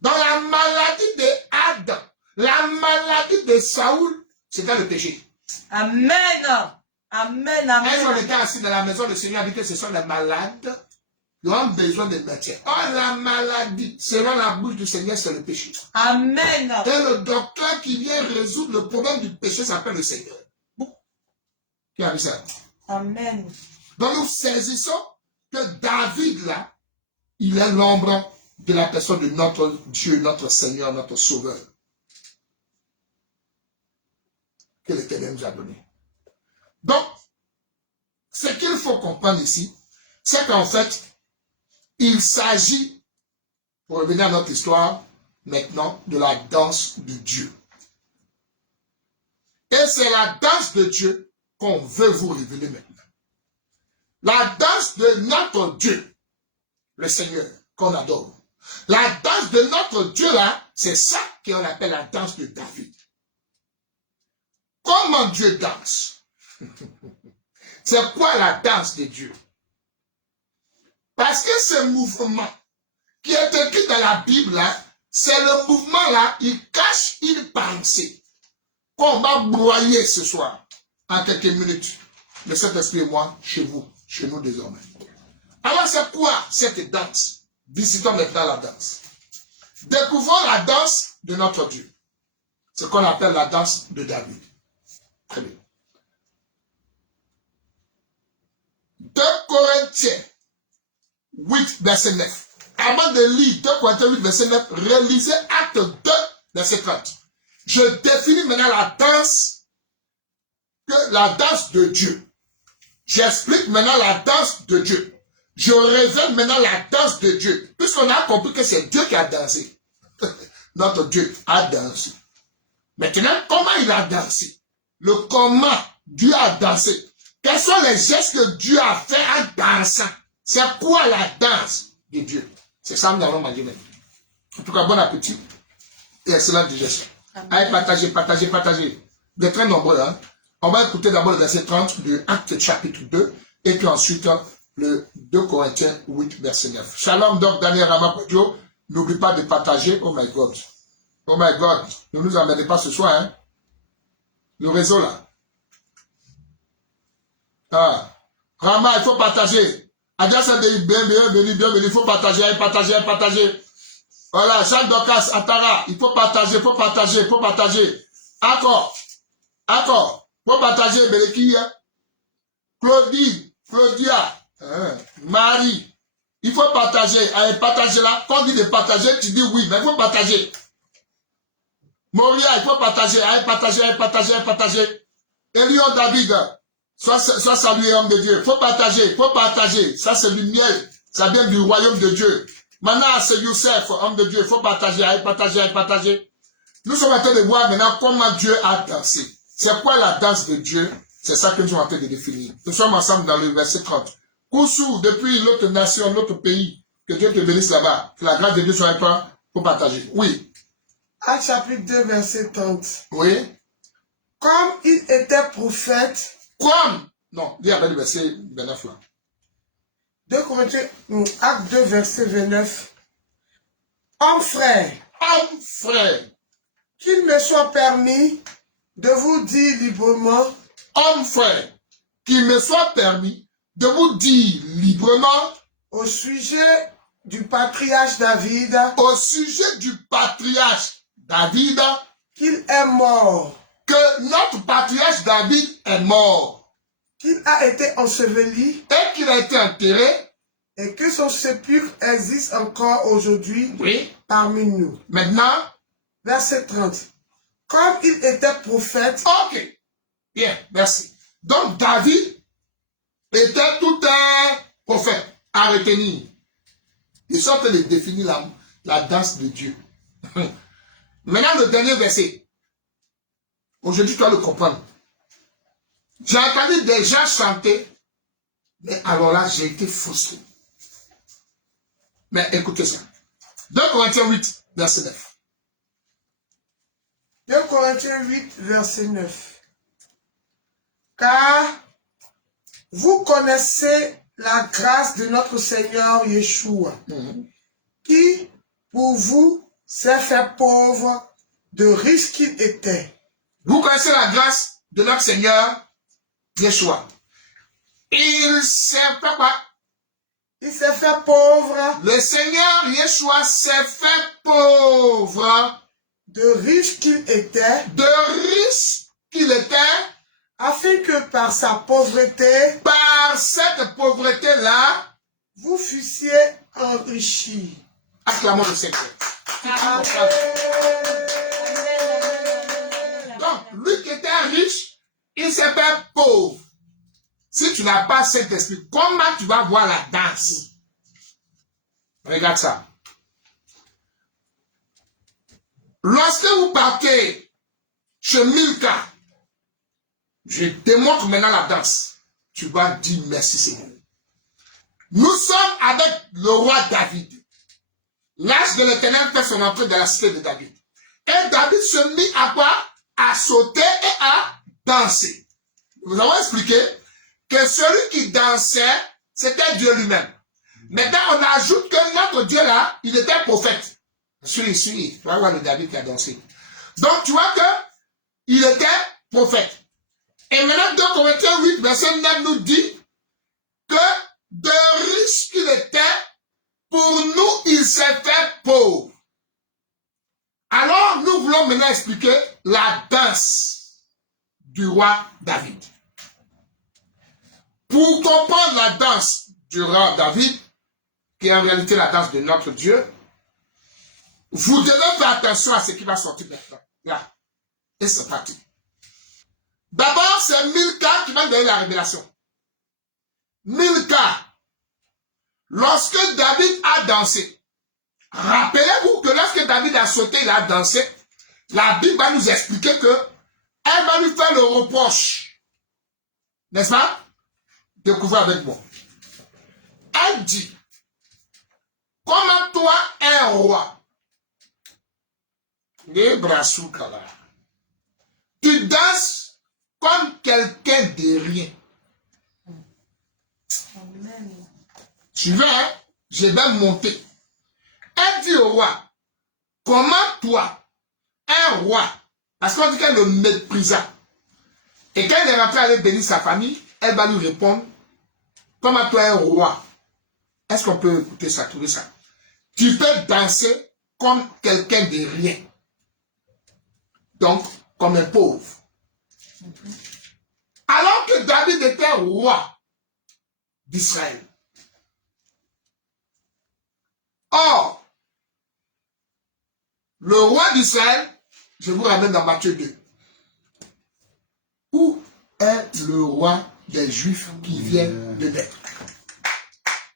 Dans la maladie de Adam, la maladie de Saoul, c'était le péché. Amen. Amen. Quand on Amen. était assis dans la maison, le Seigneur a dit que ce sont les malades qui ont besoin de médecins. Or, la maladie, selon la bouche du Seigneur, c'est le péché. Amen. Et le docteur qui vient résoudre le problème du péché s'appelle le Seigneur. Qui a vu ça? Amen. Donc, nous saisissons que David, là, il est l'ombre de la personne de notre Dieu, notre Seigneur, notre Sauveur. Que l'Éternel nous a donné. Donc, ce qu'il faut comprendre ici, c'est qu'en fait, il s'agit, pour revenir à notre histoire, maintenant, de la danse de Dieu. Et c'est la danse de Dieu qu'on veut vous révéler maintenant. La danse de notre Dieu, le Seigneur, qu'on adore. La danse de notre Dieu, là, c'est ça qu'on appelle la danse de David. Comment Dieu danse? C'est quoi la danse de Dieu? Parce que ce mouvement qui est écrit dans la Bible, là, c'est le mouvement, là, il cache une pensée qu'on va broyer ce soir, en quelques minutes. Le Saint-Esprit et moi, chez vous, chez nous désormais. Alors, c'est quoi cette danse? Visitons maintenant la danse. Découvrons la danse de notre Dieu. Ce qu'on appelle la danse de David. Très bien. 2 Corinthiens 8, verset 9. Avant de lire 2 Corinthiens 8, verset 9, relisez Acte 2, verset 30. Je définis maintenant la danse de Dieu. J'explique maintenant la danse de Dieu. Je révèle maintenant la danse de Dieu. Puisqu'on a compris que c'est Dieu qui a dansé. Notre Dieu a dansé. Maintenant, comment il a dansé? Le comment Dieu a dansé. Quels sont les gestes que Dieu a fait en dansant? C'est quoi la danse de Dieu? C'est ça que nous allons manger maintenant. En tout cas, bon appétit et excellente digestion. Allez, partagez. Vous êtes très nombreux, hein? On va écouter d'abord le verset 30 de Acte chapitre 2 et puis ensuite le 2 Corinthiens 8, verset 9. Shalom, donc Daniel Ramapodio. N'oublie pas de partager. Oh my God. Oh my God. Ne nous emmènez pas ce soir, hein? Le réseau là. Ah. Rama, il faut partager. Adresse des bienvenue, il faut partager. Voilà, Jean Docas, Atara, il faut partager. Accord. Faut partager, Beleki. Claudie, Claudia, Marie, il faut partager. Allez, partagez là. Quand on dit de partager, tu dis oui, mais il faut partager. Moria, il faut partager. Allez, partager, allez, partager, allez, partager. Elion David, sois salué, homme de Dieu. Il faut partager, il faut partager. Ça, c'est du miel. Ça vient du royaume de Dieu. Maintenant, c'est Youssef, homme de Dieu. Il faut partager, allez, partager, allez, partager. Nous sommes en train de voir maintenant comment Dieu a dansé. C'est quoi la danse de Dieu? C'est ça que nous sommes en train de définir. Nous sommes ensemble dans le verset 30. Koussou, depuis l'autre nation, l'autre pays, que Dieu te bénisse là-bas. Que la grâce de Dieu soit avec toi pour partager. Oui. Actes chapitre 2, verset 30. Oui. Comme il était prophète. Comme. Non, il y avait le verset 29 là. 2 Corinthiens, Acte 2, verset 29. Homme frère. Homme frère. Qu'il me soit permis de vous dire librement. Homme frère. Qu'il me soit permis de vous dire librement. Au sujet du patriarche David. Au sujet du patriarche David. Qu'il est mort. Que notre patriarche David est mort. Qu'il a été enseveli. Et qu'il a été enterré. Et que son sépulcre existe encore aujourd'hui parmi nous. Maintenant. Verset 30. Comme il était prophète. Ok. Bien, merci. Donc David était tout un prophète à retenir. Ils sont en train de définir la danse de Dieu. Maintenant, le dernier verset. Aujourd'hui, tu dois le comprendre. J'ai entendu des gens chanter, mais alors là, j'ai été frustré. Mais écoutez ça. 2 Corinthiens 8, verset 9. 2 Corinthiens 8, verset 9. Car vous connaissez la grâce de notre Seigneur Yeshua, qui, pour vous, s'est fait pauvre de riche qu'il était. Vous connaissez la grâce de notre Seigneur Yeshua. Il s'est fait quoi? Il s'est fait pauvre. Le Seigneur Yeshua s'est fait pauvre. De riche qu'il était. De riche qu'il était. Afin que par sa pauvreté. Par cette pauvreté-là. Vous fussiez enrichis. Acclamons le Seigneur. Amen. Donc, lui qui était riche, il s'est fait pauvre. Si tu n'as pas cet esprit, comment tu vas voir la danse? Regarde ça. Lorsque vous partez chez Milka, je te montre maintenant la danse. Tu vas dire merci Seigneur. Nous sommes avec le roi David. L'âge de l'Éternel fait son entrée dans la cité de David. Et David se mit à quoi? À sauter et à danser. Nous avons expliqué que celui qui dansait, c'était Dieu lui-même. Maintenant, on ajoute que notre Dieu là, il était prophète. Suis, tu vas voir le David qui a dansé. Donc, tu vois que il était prophète. Et maintenant, 2 Corinthiens 8, verset 9 nous dit que de riche qu'il était, pour nous, il s'est fait pauvre. Alors, nous voulons maintenant expliquer la danse du roi David. Pour comprendre la danse du roi David, qui est en réalité la danse de notre Dieu, vous devez faire attention à ce qui va sortir maintenant. Là. Et c'est parti. D'abord, c'est Milka qui va donner la révélation. Milka, lorsque David a dansé, rappelez-vous que lorsque David a sauté, il a dansé, la Bible va nous expliquer que elle va lui faire le reproche. N'est-ce pas? Découvrez avec moi. Elle dit, comment toi, un roi, tu danses comme quelqu'un de rien. Amen. Tu veux, hein? Je vais monter. Elle dit au roi, comment toi, un roi, parce qu'on dit qu'elle le méprisa, et quand elle est rentrée aller bénir sa famille, elle va lui répondre, comment toi, un roi, est-ce qu'on peut écouter ça, trouver ça? Tu peux danser comme quelqu'un de rien. Donc, comme un pauvre. Alors que David était roi, d'Israël. Or, le roi d'Israël, je vous ramène dans Matthieu 2. Où est le roi des Juifs qui vient de naître?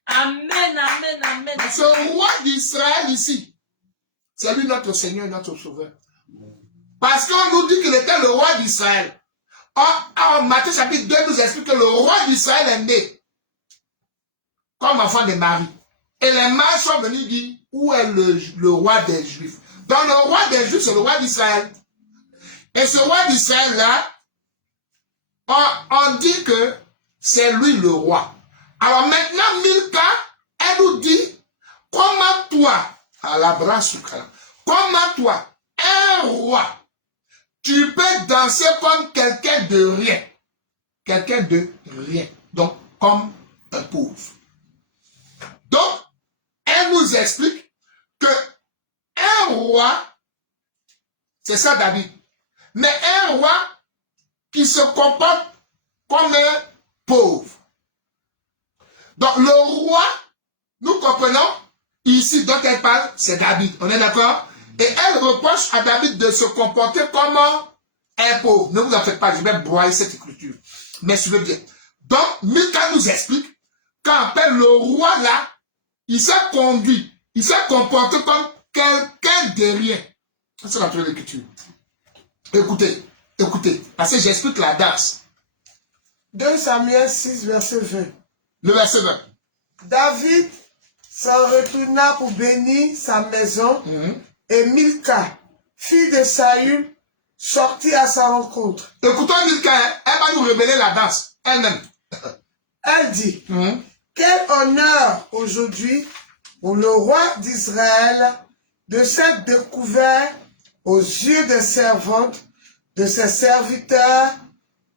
Amen, amen, amen. Ce roi d'Israël ici, c'est lui notre Seigneur et notre Sauveur. Parce qu'on nous dit qu'il était le roi d'Israël. En Matthieu chapitre 2 nous explique que le roi d'Israël est né comme enfant de Marie. Et les mages sont venus dire où est le roi des Juifs. Donc le roi des Juifs, c'est le roi d'Israël. Et ce roi d'Israël-là, on dit que c'est lui le roi. Alors maintenant, Milka, elle nous dit, comment toi, à la brasse, comment toi, un roi, tu peux danser comme quelqu'un de rien. Quelqu'un de rien. Donc, comme un pauvre. Donc, elle nous explique que un roi, c'est ça David, mais un roi qui se comporte comme un pauvre. Donc, le roi, nous comprenons, ici, dont elle parle, c'est David. On est d'accord? Et elle reproche à David de se comporter comme un pauvre. Ne vous en faites pas, je vais broyer cette écriture. Mais suivez bien. Donc, Milka nous explique qu'en fait, le roi là, il s'est conduit, il s'est comporté comme quelqu'un de rien. C'est la troisième écriture. Écoutez, écoutez, parce que j'explique la danse. 2 Samuel 6, verset 20. Le verset 20. David s'en retourna pour bénir sa maison. Et Milka, fille de Saül, sortit à sa rencontre. Écoutons Milka, elle va nous révéler la danse, elle-même. Elle dit, quel honneur aujourd'hui pour le roi d'Israël de s'être découvert aux yeux des servantes, de ses serviteurs,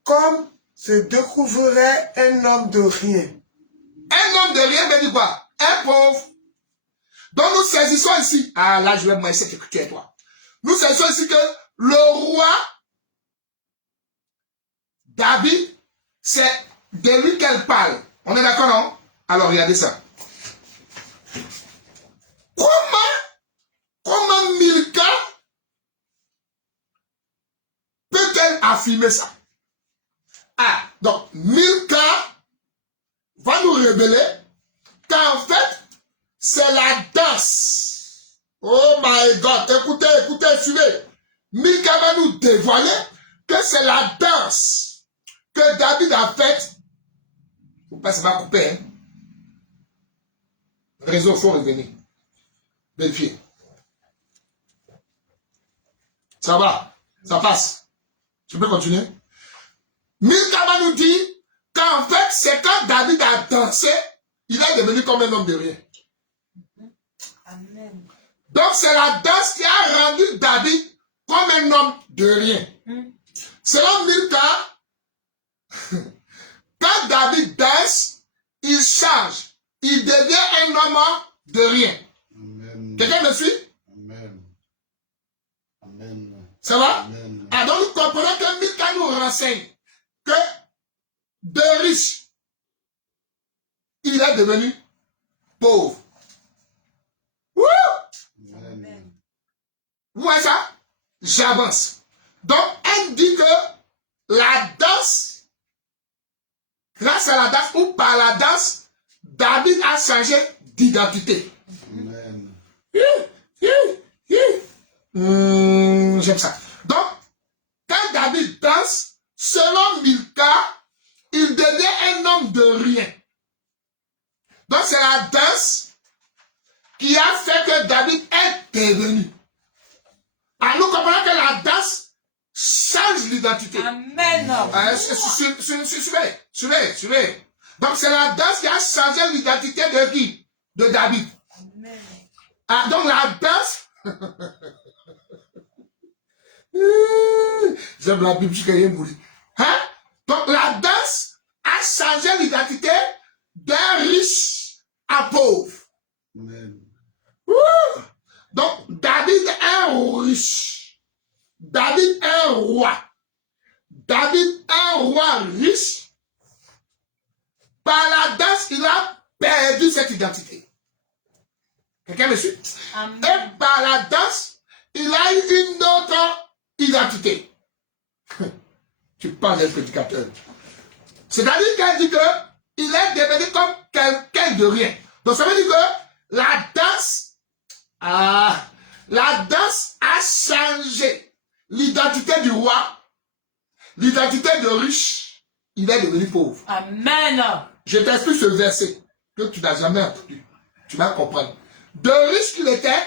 comme se découvrait un homme de rien. Un homme de rien veut dire quoi? Un pauvre. Donc nous saisissons ici, ah là je vais montrer cette écriture à toi. Nous saisissons ici que le roi David, c'est de lui qu'elle parle. On est d'accord, non? Alors regardez ça. Comment Milka peut-elle affirmer ça? Ah, donc Milka va nous révéler qu'en fait, c'est la danse. Oh my God, écoutez, écoutez, suivez. Milka va nous dévoiler que c'est la danse que David a faite. Faut pas se faire couper, hein. Réseau, faut revenir. Vérifier. Ça va, ça passe. Je peux continuer? Milka va nous dire qu'en fait, c'est quand David a dansé, il est devenu comme un homme de rien. Amen. Donc, c'est la danse qui a rendu David comme un homme de rien. Selon Milka, quand David danse, il change. Il devient un homme de rien. Quelqu'un me suit? Amen. Amen. Ça va? Amen. Ah, donc nous comprenons que Milka nous renseigne que de riche, il est devenu pauvre. Wouh! Amen. Vous voyez ça? J'avance. Donc, elle dit que la danse, grâce à la danse ou par la danse, David a changé d'identité. Amen. J'aime ça. Donc, quand David danse, selon Milka, il devient un homme de rien. Donc, c'est la danse qui a fait que David est devenu. Alors, nous comprenons que la danse change l'identité. Amen. Suivez. Donc, c'est la danse qui a changé l'identité de qui? De David. Amen. Ah, donc, la danse... J'aime la Bible jusqu'à y mourir. Hein? Donc, la danse a changé l'identité d'un riche à pauvre. Amen. Donc, David est un riche. David est un roi. David est un roi riche. Par la danse, cette identité. Quelqu'un me suit? Amen. Et par la danse, il a eu une autre identité. Tu parles d'un prédicateur. C'est-à-dire qu'elle dit qu'il est devenu comme quelqu'un de rien. Donc ça veut dire que la danse a changé l'identité du roi, l'identité de riche. Il est devenu pauvre. Amen. Je t'explique ce verset que tu n'as jamais entendu. Tu vas comprendre. De riche qu'il était,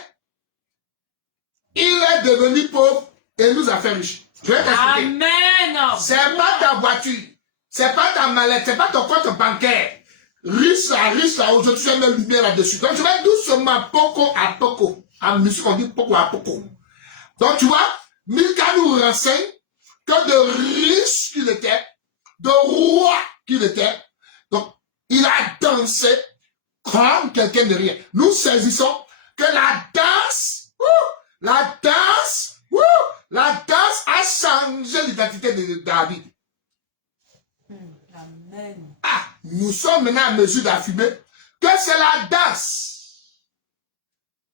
il est devenu pauvre et nous a fait riche. Je vais t'expliquer. Amen. C'est pas ta voiture, c'est pas ta mallette, c'est pas ton compte bancaire. Riche là, aujourd'hui, tu as une lumière là-dessus. Donc, tu vas doucement, poco à poco. En musique, on dit poco à poco. Donc, tu vois, Milka nous renseigne que de riche qu'il était, de roi qu'il était, donc, il a dansé comme quelqu'un de rien. Nous saisissons que la danse a changé l'identité de David. Amen. Ah, nous sommes maintenant à mesure d'affirmer que c'est la danse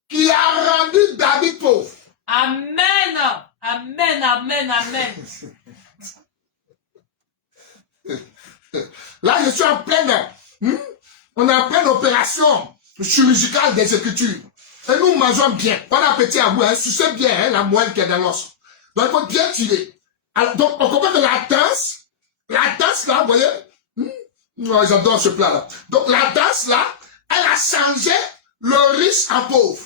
qui a rendu David pauvre. Amen. Amen. Amen. Amen. Là, je suis en pleine, on est en pleine opération chirurgicale des Écritures. Et nous mangeons bien. Bon appétit à vous, hein, sucez bien hein, la moelle qui est dans l'os. Donc, il faut bien tirer. Alors, donc, on comprend que la danse là, vous voyez, j'adore ce plat-là. Donc, la danse là, elle a changé le riche en pauvre.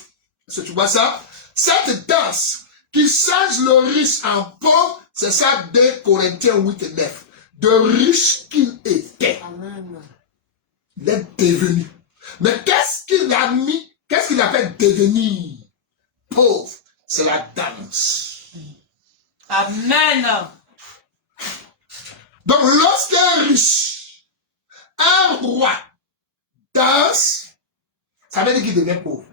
Est-ce que tu vois ça? Cette danse qui change le riche en pauvre, c'est ça 2 Corinthiens 8 et 9. De riche qu'il était. Amen. Il est devenu. Mais qu'est-ce qu'il a mis? Qu'est-ce qu'il a fait devenir pauvre? C'est la danse. Amen. Donc, lorsqu'un riche, un roi, danse, ça veut dire qu'il devient pauvre.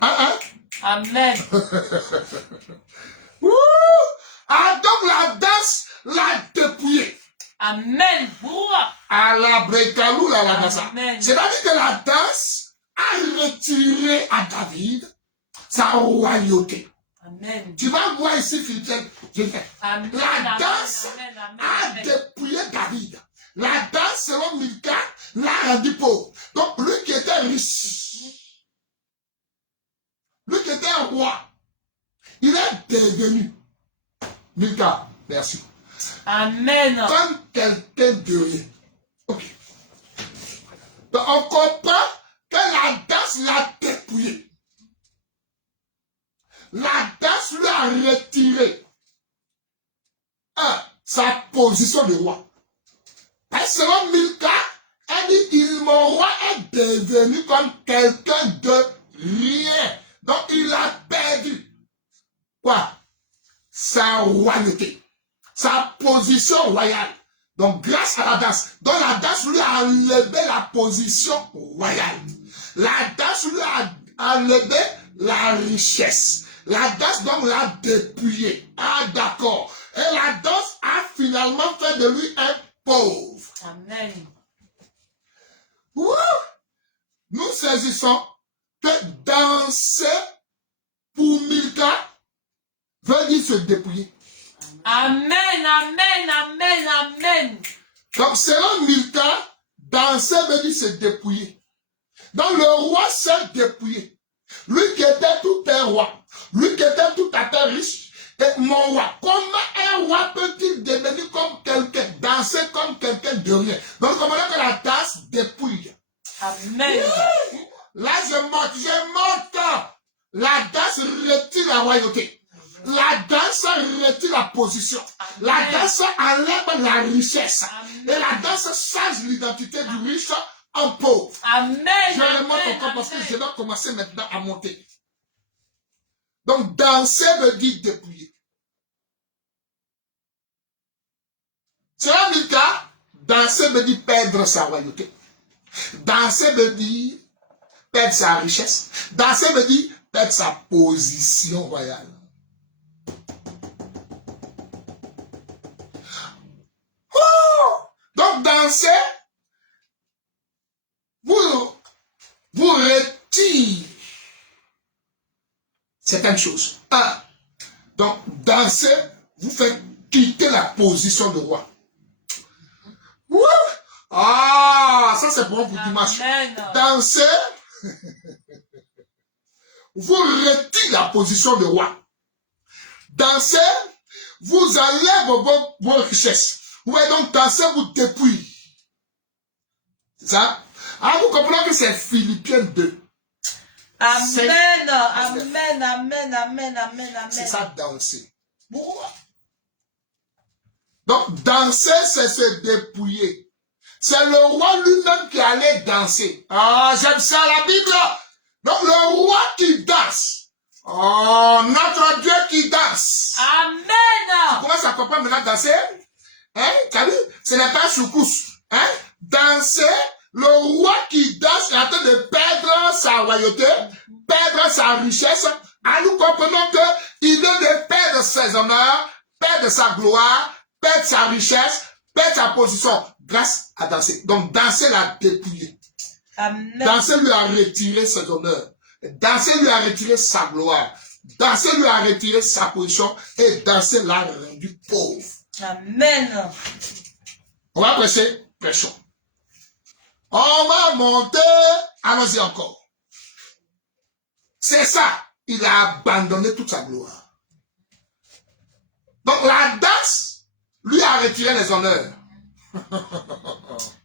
Hein? Amen. Ouh! Ah, donc la danse l'a dépouillé. Amen. Roi. À la brekalou, la danse. Amen. C'est-à-dire que la danse a retiré à David sa royauté. Amen. Tu vas voir ici, Philippiens, Amen. la danse Amen. Amen. a Amen. dépouillé David. La danse, selon Milka, l'a rendu pauvre. Donc, lui qui était riche, lui qui était un roi, il est devenu, Milka, merci, Amen. comme quelqu'un de rien. Ok. Donc, on comprend que la danse l'a dépouillé. La danse lui a retiré sa position de roi. Parce que selon Milka, elle dit mon roi est devenu comme quelqu'un de rien. Donc il a perdu quoi? Sa royauté, sa position royale. Donc grâce à la danse. Donc la danse lui a enlevé la position royale. La danse lui a enlevé la richesse. La danse donc l'a dépouillé. Ah d'accord. Et la danse a finalement fait de lui un pauvre. Amen. Ouh! Nous saisissons que danser pour Milka veut dire se dépouiller. Amen. Amen. Amen. Amen. Donc selon Milka, danser veut dire se dépouiller. Donc le roi s'est dépouillé. Lui qui était tout un roi, lui qui était tout à fait riche, et mon roi, comment un roi peut-il devenir comme quelqu'un, danser comme quelqu'un de rien? Donc, comment que la danse dépouille? Amen. Là, je monte. La danse retire la royauté. La danse retire la position. La danse enlève la richesse. Amen. Et la danse change l'identité du riche en pauvre. Amen. Je remonte encore parce que je dois commencer maintenant à monter. Donc, danser veut dire dépouiller. Selon Milka, danser veut dire perdre sa royauté. Danser veut dire perdre sa richesse. Danser veut dire perdre sa position royale. Oh! Donc, danser certaines choses. Un, donc danser vous fait quitter la position de roi. Ouh! Ah, ça c'est bon pour dimanche. Danser vous retire la position de roi. Danser vous enlève vos richesses. Vous voyez donc danser vous dépouille. C'est ça? Ah, vous comprenez que c'est Philippiens 2. Amen, amen, amen, amen, amen, amen. C'est ça, danser. Pourquoi? Donc, danser, c'est se dépouiller. C'est le roi lui-même qui allait danser. Ah, j'aime ça, la Bible. Donc, le roi qui danse. Oh, notre Dieu qui danse. Amen. Comment ça comprend maintenant danser? Hein? T'as vu? Ce n'est pas soukous. Hein? Danser, le roi qui danse est en train de perdre sa royauté, perdre sa richesse. Ah, nous comprenons qu'il vient de perdre ses honneurs, perdre sa gloire, perdre sa richesse, perdre sa position grâce à danser. Donc, danser l'a dépouillé. Amen. Danser lui a retiré ses honneurs. Danser lui a retiré sa gloire. Danser lui a retiré sa position et danser l'a rendu pauvre. Amen. On va prêcher, prêchons. On va monter, allons-y encore. C'est ça, il a abandonné toute sa gloire. Donc la danse lui a retiré les honneurs.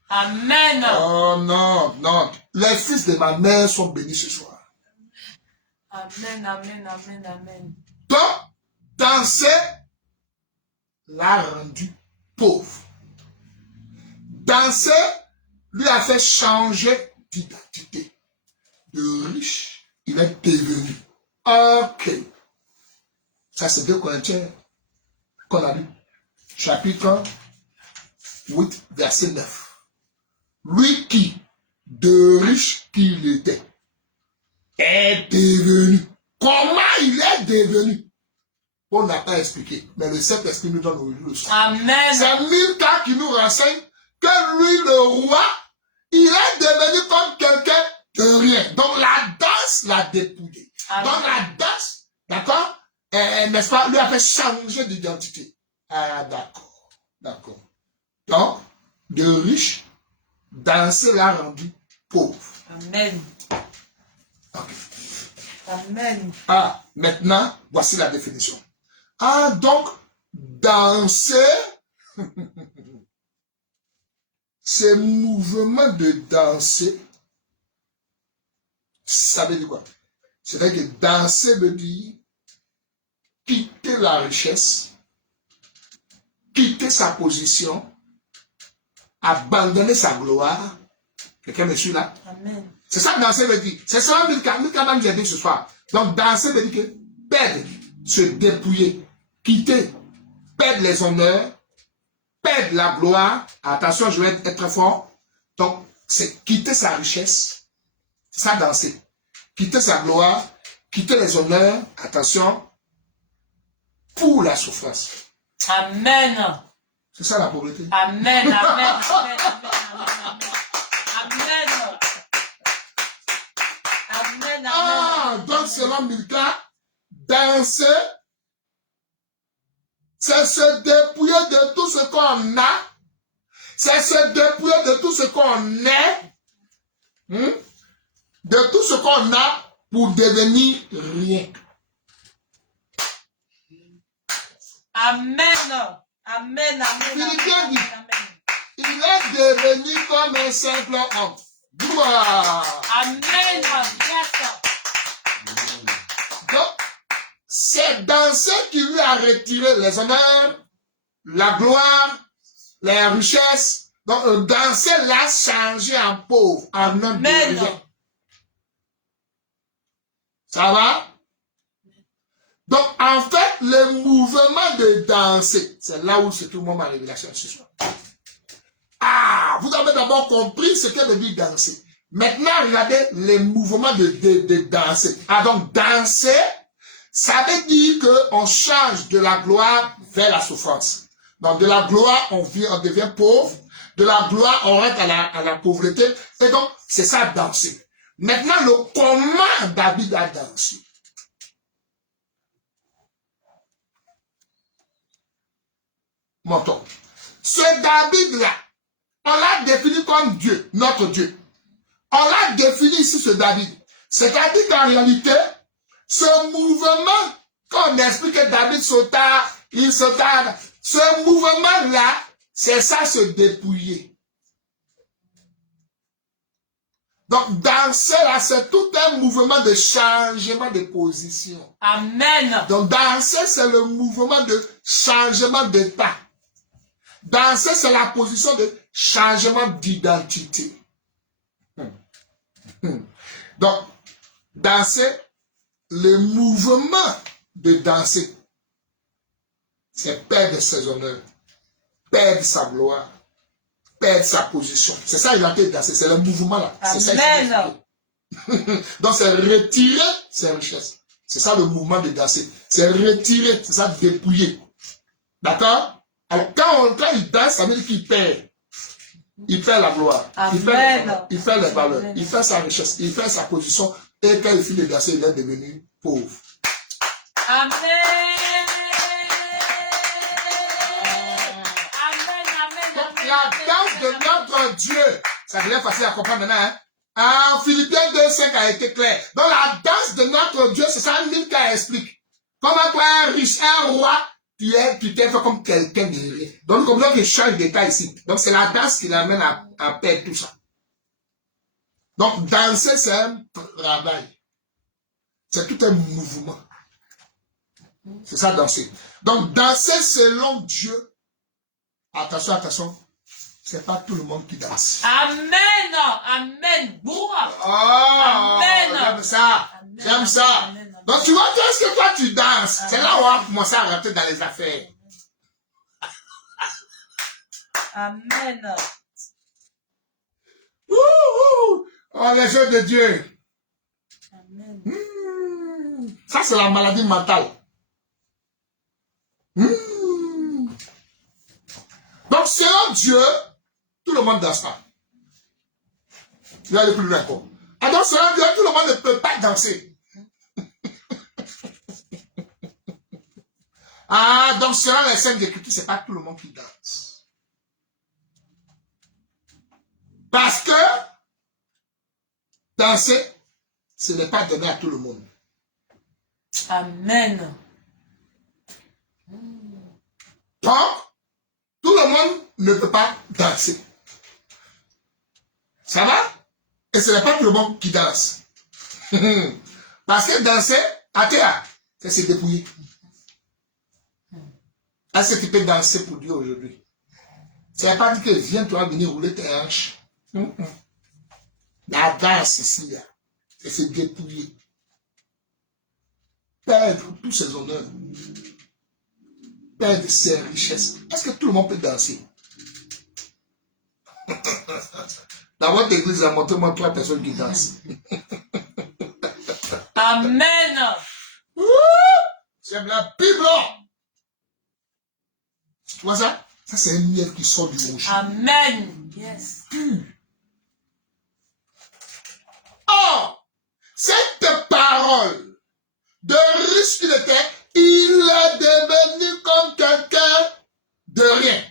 Amen. Oh non, non. Les fils de ma mère sont bénis ce soir. Amen, amen, amen, amen. Donc, danser l'a rendu pauvre. Danser lui a fait changer d'identité. De riche, il est devenu. Ok. Ça, c'est 2 Corinthiens qu'on a lu. Chapitre 8, verset 9. Lui qui, de riche qu'il était, est devenu. Comment il est devenu? On n'a pas expliqué. Mais le Saint-Esprit nous donne aujourd'hui le son. Amen. C'est Milka qui nous renseigne que lui, le roi, il est devenu comme quelqu'un de rien. Donc la danse l'a dépouillé. Donc la danse, d'accord, n'est-ce pas, lui a fait changer d'identité. Ah, d'accord, d'accord. Donc, de riche, danser l'a rendu pauvre. Amen. Ok. Amen. Ah, maintenant, voici la définition. Ah, donc, danser, ce mouvement de danser, ça veut dire quoi? C'est-à-dire que danser veut dire quitter la richesse, quitter sa position, abandonner sa gloire. Quelqu'un me suit là? Amen. C'est ça que danser veut dire. C'est ça que Milka va nous aider ce soir. Donc danser veut dire que perdre, se dépouiller, quitter, perdre les honneurs, perdre la gloire. Attention, je vais être très fort. Donc, c'est quitter sa richesse. C'est ça danser. Quitter sa gloire, quitter les honneurs. Attention, pour la souffrance. Amen. C'est ça la pauvreté. Amen. Amen. Amen. Amen. Amen. Amen. Ah, donc selon Milka, danser, c'est se dépouiller de tout ce qu'on a, c'est se dépouiller de tout ce qu'on est, de tout ce qu'on a pour devenir rien. Amen. Amen. Amen. Philippiens dit, Amen. il est devenu comme un simple homme. Gloire. Amen. Yes. Donc, c'est danser qui lui a retiré les honneurs, la gloire, les richesses. Donc, danser l'a changé en pauvre, en homme de rien. Ça va? Donc, en fait, le mouvement de danser, c'est là où se trouve ma révélation ce soir. Ah, vous avez d'abord compris ce que veut dire danser. Maintenant, regardez les mouvements de danser. Ah, donc, danser, ça veut dire qu'on change de la gloire vers la souffrance. Donc, de la gloire, on devient pauvre. De la gloire, on rentre à la pauvreté. Et donc, c'est ça, danser. Maintenant, le comment David a dansé. montons. Ce David-là, on l'a défini comme Dieu, notre Dieu. On l'a défini ici, ce David. C'est-à-dire qu'en réalité, ce mouvement, quand on explique que David sauta, il sauta, ce mouvement-là, c'est ça, se dépouiller. Donc, danser là, c'est tout un mouvement de changement de position. Amen. Donc, danser, c'est le mouvement de changement d'état. Danser, c'est la position de changement d'identité. Donc, danser, le mouvement de danser, c'est perdre ses honneurs, perdre sa gloire, perdre sa position. C'est ça, il a été danser, c'est le mouvement là. C'est ça, donc, c'est retirer ses richesses. C'est ça le mouvement de danser. C'est retirer, c'est ça, dépouiller. D'accord? Alors, quand il danse, ça veut dire qu'il perd. Il perd la gloire. Amen. Il perd les valeurs. Amen. Il perd sa richesse. Il perd sa position. Et quand il finit de danser, il est devenu pauvre. Amen. Amen, amen, Donc, amen. la danse de notre Dieu, ça devient facile à comprendre maintenant, hein? Philippiens 2:5 a été clair. Donc, la danse de notre Dieu, c'est ça, Milka explique. Comment toi, un riche, un roi, tu t'es fait comme quelqu'un de rien. Donc, comme ça, il change d'état ici. Donc, c'est la danse qui l'amène à perdre tout ça. Donc, danser, c'est un travail. C'est tout un mouvement. C'est ça, danser. Donc, danser selon Dieu. Attention, attention. C'est pas tout le monde qui danse. Amen. Amen. Bourra. Oh, Amen. j'aime ça. Amen. J'aime ça. Amen. Donc, tu vois, qu'est-ce que toi, tu danses? C'est là où on va commencer à rentrer dans les affaires. Amen. Ouh, oh, les jeux de Dieu. Amen. Ça, c'est la maladie mentale. Donc, selon Dieu, tout le monde ne danse pas. Il y a le plus loin encore. Ah, donc, selon Dieu, tout le monde ne peut pas danser. Ah, donc, selon les scènes d'écriture, ce n'est pas tout le monde qui danse. Parce que danser, ce n'est pas donné à tout le monde. Amen. Donc, tout le monde ne peut pas danser. Ça va? Et ce n'est pas tout le monde qui danse. Parce que danser, à terre, c'est se dépouiller. Est-ce que tu peux danser pour Dieu aujourd'hui? Ça ne veut pas dire que viens, tu vas venir rouler tes hanches. La danse ici, là, c'est se dépouiller. Perdre tous ses honneurs. Perdre ses richesses. Est-ce que tout le monde peut danser? Dans votre église, montrez-moi 3 personnes qui dansent. Amen. C'est la Bible. Tu vois ça? Ça, c'est un miel qui sort du rocher. Amen. Yes. Or, cette parole de riche qu'il était, il est devenu comme quelqu'un de rien.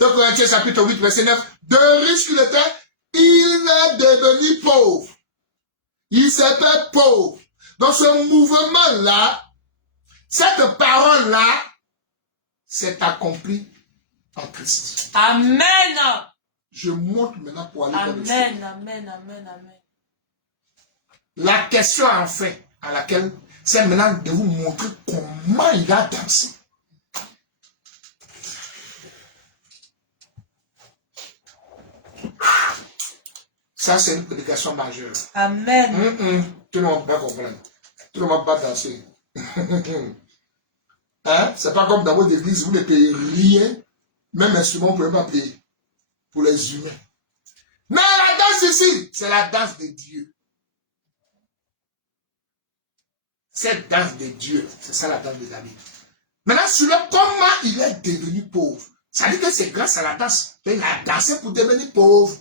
2 Corinthiens chapitre 8, verset 9. De riche qu'il était, il est devenu pauvre. Il s'est fait pauvre. Dans ce mouvement-là, cette parole-là s'est accomplie en Christ. Amen. Je monte maintenant pour aller vers le ciel. Amen. Amen. Amen. Amen. La question enfin à laquelle c'est maintenant de vous montrer comment il a dansé. Ça, c'est une prédication majeure. Amen. Tout le monde ne peut pas comprendre. Tout le monde ne peut pas danser. Hein? C'est pas comme dans votre église, vous ne payez rien. Même instrument, vous ne pouvez pas payer. Pour les humains. Mais la danse ici, c'est la danse de Dieu. Cette danse de Dieu, c'est ça la danse de David. Maintenant, sur le comment il est devenu pauvre. Ça veut dire que c'est grâce à la danse. Il a dansé pour devenir pauvre.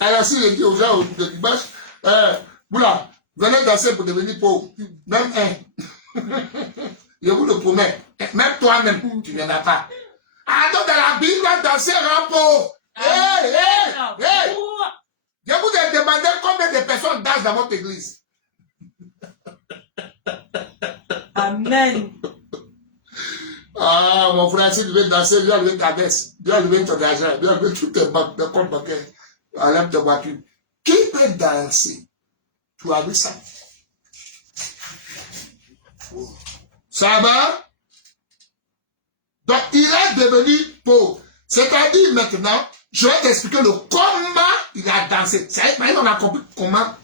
Alors, si je dis aux gens de dimanche, Boula, venez danser pour devenir pauvre. Même un. Je vous le promets. Même toi-même, tu ne viendras pas. Ah, donc dans la Bible, danser rend pauvre. Hey! Je vous ai demandé combien de personnes dansent dans votre église. Amen. Ah, mon frère, si tu veux danser, viens lever ta baisse. Viens lever ton argent. Viens lever toutes tes banques, tes comptes bancaires. Enlève ta voiture. Qui peut danser? Tu as vu ça? Ça va? Donc, il est devenu pauvre. C'est-à-dire maintenant, je vais t'expliquer le comment il a dansé. Maintenant, on a compris comment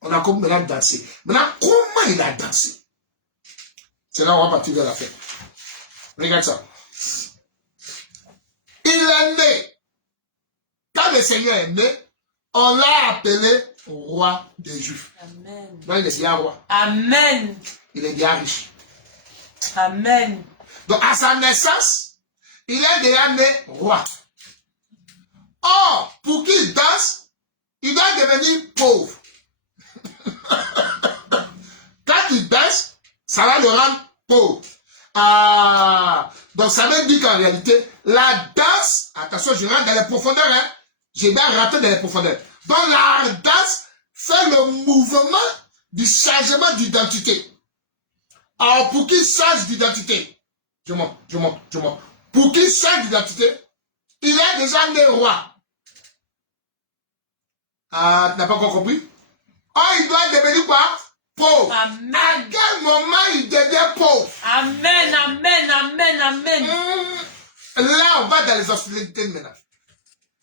on a compris maintenant danser. Maintenant, comment il a dansé? C'est là où on va partir vers la fête. Regarde ça. Il est né. Quand le Seigneur est né, on l'a appelé roi des Juifs. Amen. Donc, il est déjà roi. Amen. Il est déjà riche. Amen. Donc, à sa naissance, il est déjà né roi. Or, pour qu'il danse, il doit devenir pauvre. Quand il danse, ça va le rendre pauvre. Ah, donc ça veut dire qu'en réalité, la danse, attention, je rentre dans les profondeurs, hein. Je vais rentrer dans les profondeurs. Donc la danse fait le mouvement du changement d'identité. Alors pour qu'il change d'identité, je monte. Pour qu'il change d'identité, il est déjà né roi. Ah, tu n'as pas encore compris? Oh, il doit devenir quoi? Pauvre. Amen. À quel moment il devient pauvre? Amen, amen, amen, amen. Là, on va dans les hostilités maintenant.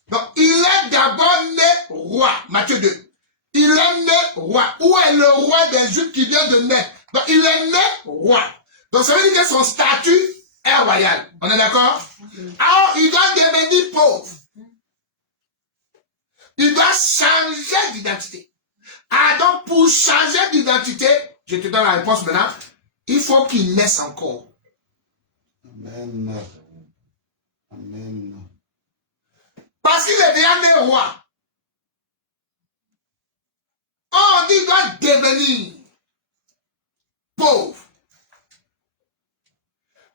Donc, il est d'abord né roi. Matthieu 2. Il est né roi. Où est le roi des Juifs qui vient de naître? Donc, il est né roi. Donc, ça veut dire que son statut est royal. On est d'accord? Alors, il doit devenir pauvre. Il doit changer d'identité. Ah, donc pour changer d'identité, je te donne la réponse maintenant, il faut qu'il naisse encore. Amen. Amen. Parce qu'il est déjà né roi. On dit qu'il doit devenir pauvre.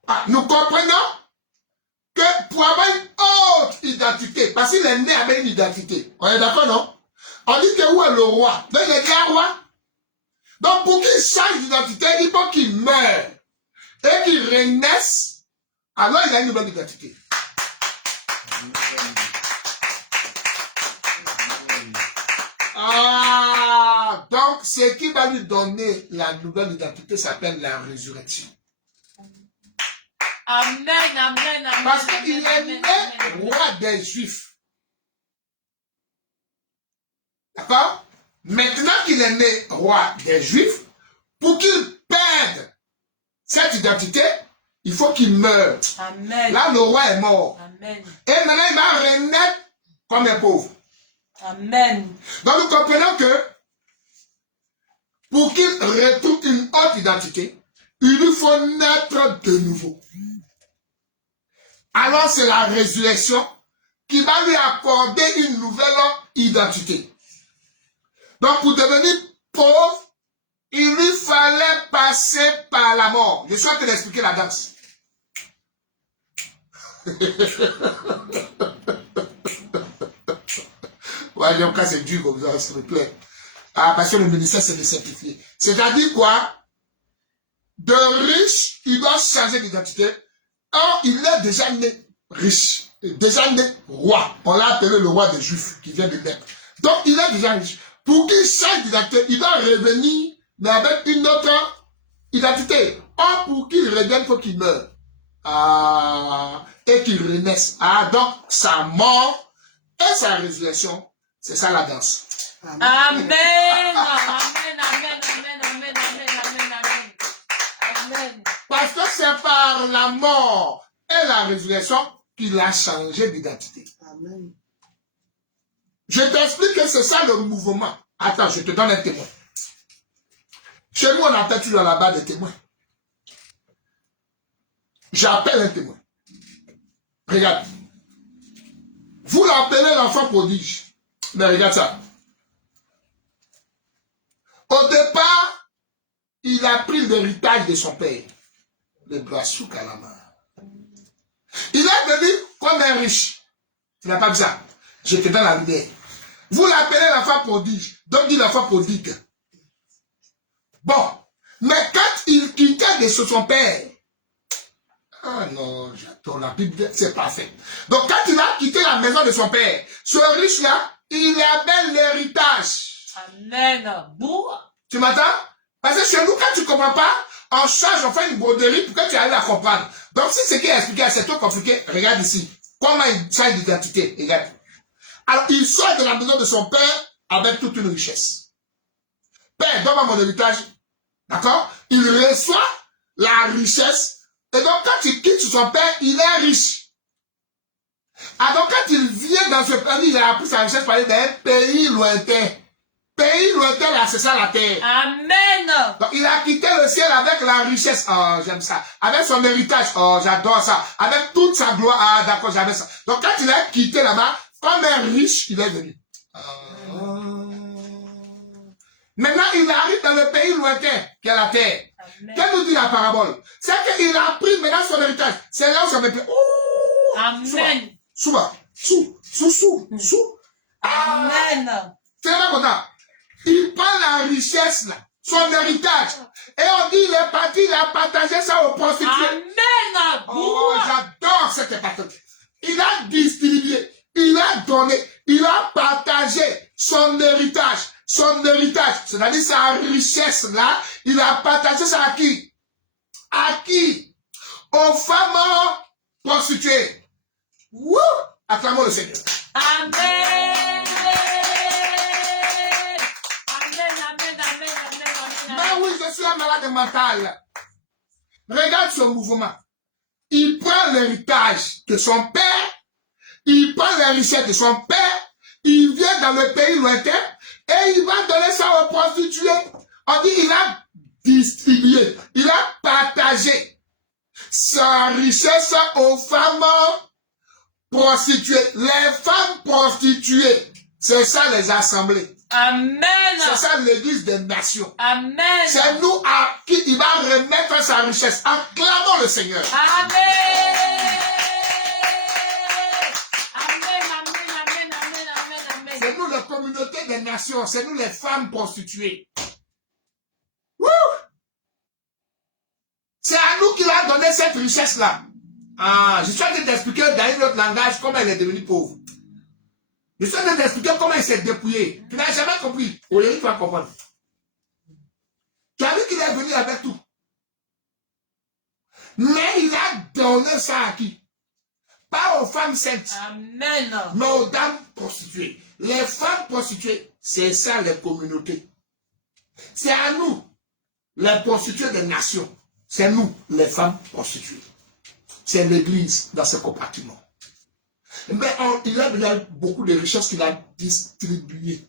Ah, nous comprenons que pour avoir une autre identité, parce qu'il est né avec une identité, on est d'accord, non? On dit que où est le roi? Donc il est déjà roi. Donc pour qu'il change d'identité, il faut qu'il meure et qu'il renaisse. Alors il a une nouvelle identité. Ah, donc ce qui va lui donner la nouvelle identité s'appelle la résurrection. Amen, amen, amen. Parce qu'il est né roi des Juifs. D'accord? Maintenant qu'il est né roi des Juifs, pour qu'il perde cette identité, il faut qu'il meure. Amen. Là, le roi est mort. Amen. Et maintenant, il va renaître comme un pauvre. Amen. Donc, nous comprenons que pour qu'il retrouve une autre identité, il lui faut naître de nouveau. Alors, c'est la résurrection qui va lui accorder une nouvelle identité. Donc, pour devenir pauvre, il lui fallait passer par la mort. Je suis en train d'expliquer la danse. Ouais, j'aime quand c'est dur comme ça, s'il vous plaît. Ah, parce que le ministère, c'est de simplifier. C'est-à-dire quoi? De riche, il doit changer d'identité. Or, il est déjà né riche. Déjà né roi. On l'a appelé le roi des Juifs qui vient de naître. Donc, il est déjà riche. Pour qu'il change d'identité, il doit revenir, mais avec une autre identité. Or, pour qu'il revienne, il faut qu'il meure. Ah, et qu'il renaisse. Ah, donc, sa mort et sa résurrection, c'est ça la danse. Amen. Amen. Amen. Amen. Amen. Amen. Amen. Amen. Amen. Parce que c'est par la mort et la résurrection qu'il a changé d'identité. Amen. Je t'explique que c'est ça le mouvement. Attends, je te donne un témoin. Chez nous, on appelle toujours là-bas des témoins. J'appelle un témoin. Regarde. Vous l'appelez l'enfant prodige. Mais regarde ça. Au départ, il a pris l'héritage de son père. Les bras sous Kalama. Il est venu comme un riche. Il n'a pas besoin. J'étais dans la lumière. Vous l'appelez la femme prodige. Donc dit la femme prodigue. Bon. Mais quand il quittait de son père. Ah non, j'attends la Bible, c'est parfait. Donc quand il a quitté la maison de son père, ce riche-là, il avait l'héritage. Amen. Tu m'entends? Parce que chez nous, quand tu ne comprends pas, on change, on fait une broderie pour que tu arrives à comprendre. Donc si ce qui est expliqué, c'est trop compliqué, regarde ici. Comment il change d'identité, regarde. Alors il sort de la maison de son père avec toute une richesse. Père, donne-moi mon héritage. D'accord? Il reçoit la richesse. Et donc, quand il quitte son père, il est riche. Alors, quand il vient dans ce pays, il a appris sa richesse par aller dans un pays lointain. Pays lointain, là, c'est ça la terre. Amen. Donc, il a quitté le ciel avec la richesse. Oh, j'aime ça. Avec son héritage. Oh, j'adore ça. Avec toute sa gloire. Ah, d'accord, j'aime ça. Donc, quand il a quitté là-bas, comme un riche, il est venu. Maintenant, il arrive dans le pays lointain, qui est la terre. Qu'est-ce que nous dit la parabole? C'est qu'il a pris maintenant son héritage. C'est là où ça me plaît. Amen. Sous. Amen. C'est là content. Il prend la richesse là, son héritage. Et on dit, il est parti, il a partagé ça aux prostituées. Amen. Oh, j'adore cette partage. Il a distribué, il a donné, il a partagé son héritage. Son héritage, c'est-à-dire sa richesse là, il a partagé ça à qui? À qui? Aux femmes prostituées. Wouh! Acclamons le Seigneur. Amen. Amen. Mais oui, je suis un malade mental. Regarde ce mouvement. Il prend l'héritage de son père, il prend la richesse de son père, il vient dans le pays lointain, et il va donner ça aux prostituées. On dit, il a distribué, il a partagé sa richesse aux femmes prostituées. Les femmes prostituées, c'est ça les assemblées. Amen. C'est ça l'église des nations. Amen. C'est nous à qui il va remettre sa richesse. Acclamons le Seigneur. Amen. C'est nous la communauté des nations, c'est nous les femmes prostituées. Wouh! C'est à nous qu'il a donné cette richesse-là. Ah, je suis en train d'expliquer dans un autre langage comment elle est devenue pauvre. Je suis en train d'expliquer comment il s'est dépouillé. Tu n'as jamais compris. Aujourd'hui, tu vas comprendre. Tu as vu qu'il est venu avec tout. Mais il a donné ça à qui? Pas aux femmes saintes. Amen. Mais aux dames prostituées. Les femmes prostituées, c'est ça les communautés. C'est à nous, les prostituées des nations. C'est nous, les femmes prostituées. C'est l'église dans ce compartiment. Mais il a beaucoup de richesses qu'il a distribuées.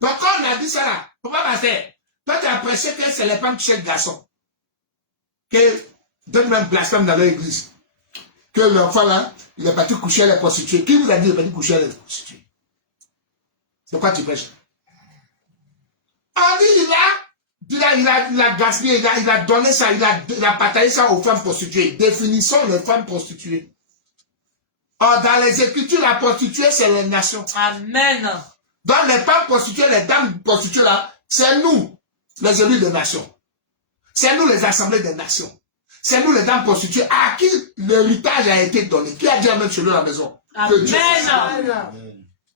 Donc quand on a dit ça là, pourquoi va faire? Toi tu as prêché que c'est les femmes qui cherchent garçons. Que donne même blasphème dans leur église. Que l'enfant là, il est parti coucher à les prostituées. Qui vous a dit qu'il est parti coucher à les prostituées? C'est quoi tu prêches? On dit il a gaspillé, il a donné ça, il a partagé ça aux femmes prostituées. Définissons les femmes prostituées. Or, dans les Écritures, la prostituée, c'est les nations. Amen. Dans les femmes prostituées, les dames prostituées là, c'est nous, les élus des nations. C'est nous, les assemblées des nations. C'est nous, les dames prostituées, à qui l'héritage a été donné. Qui a dit amen chez nous à la maison? Amen.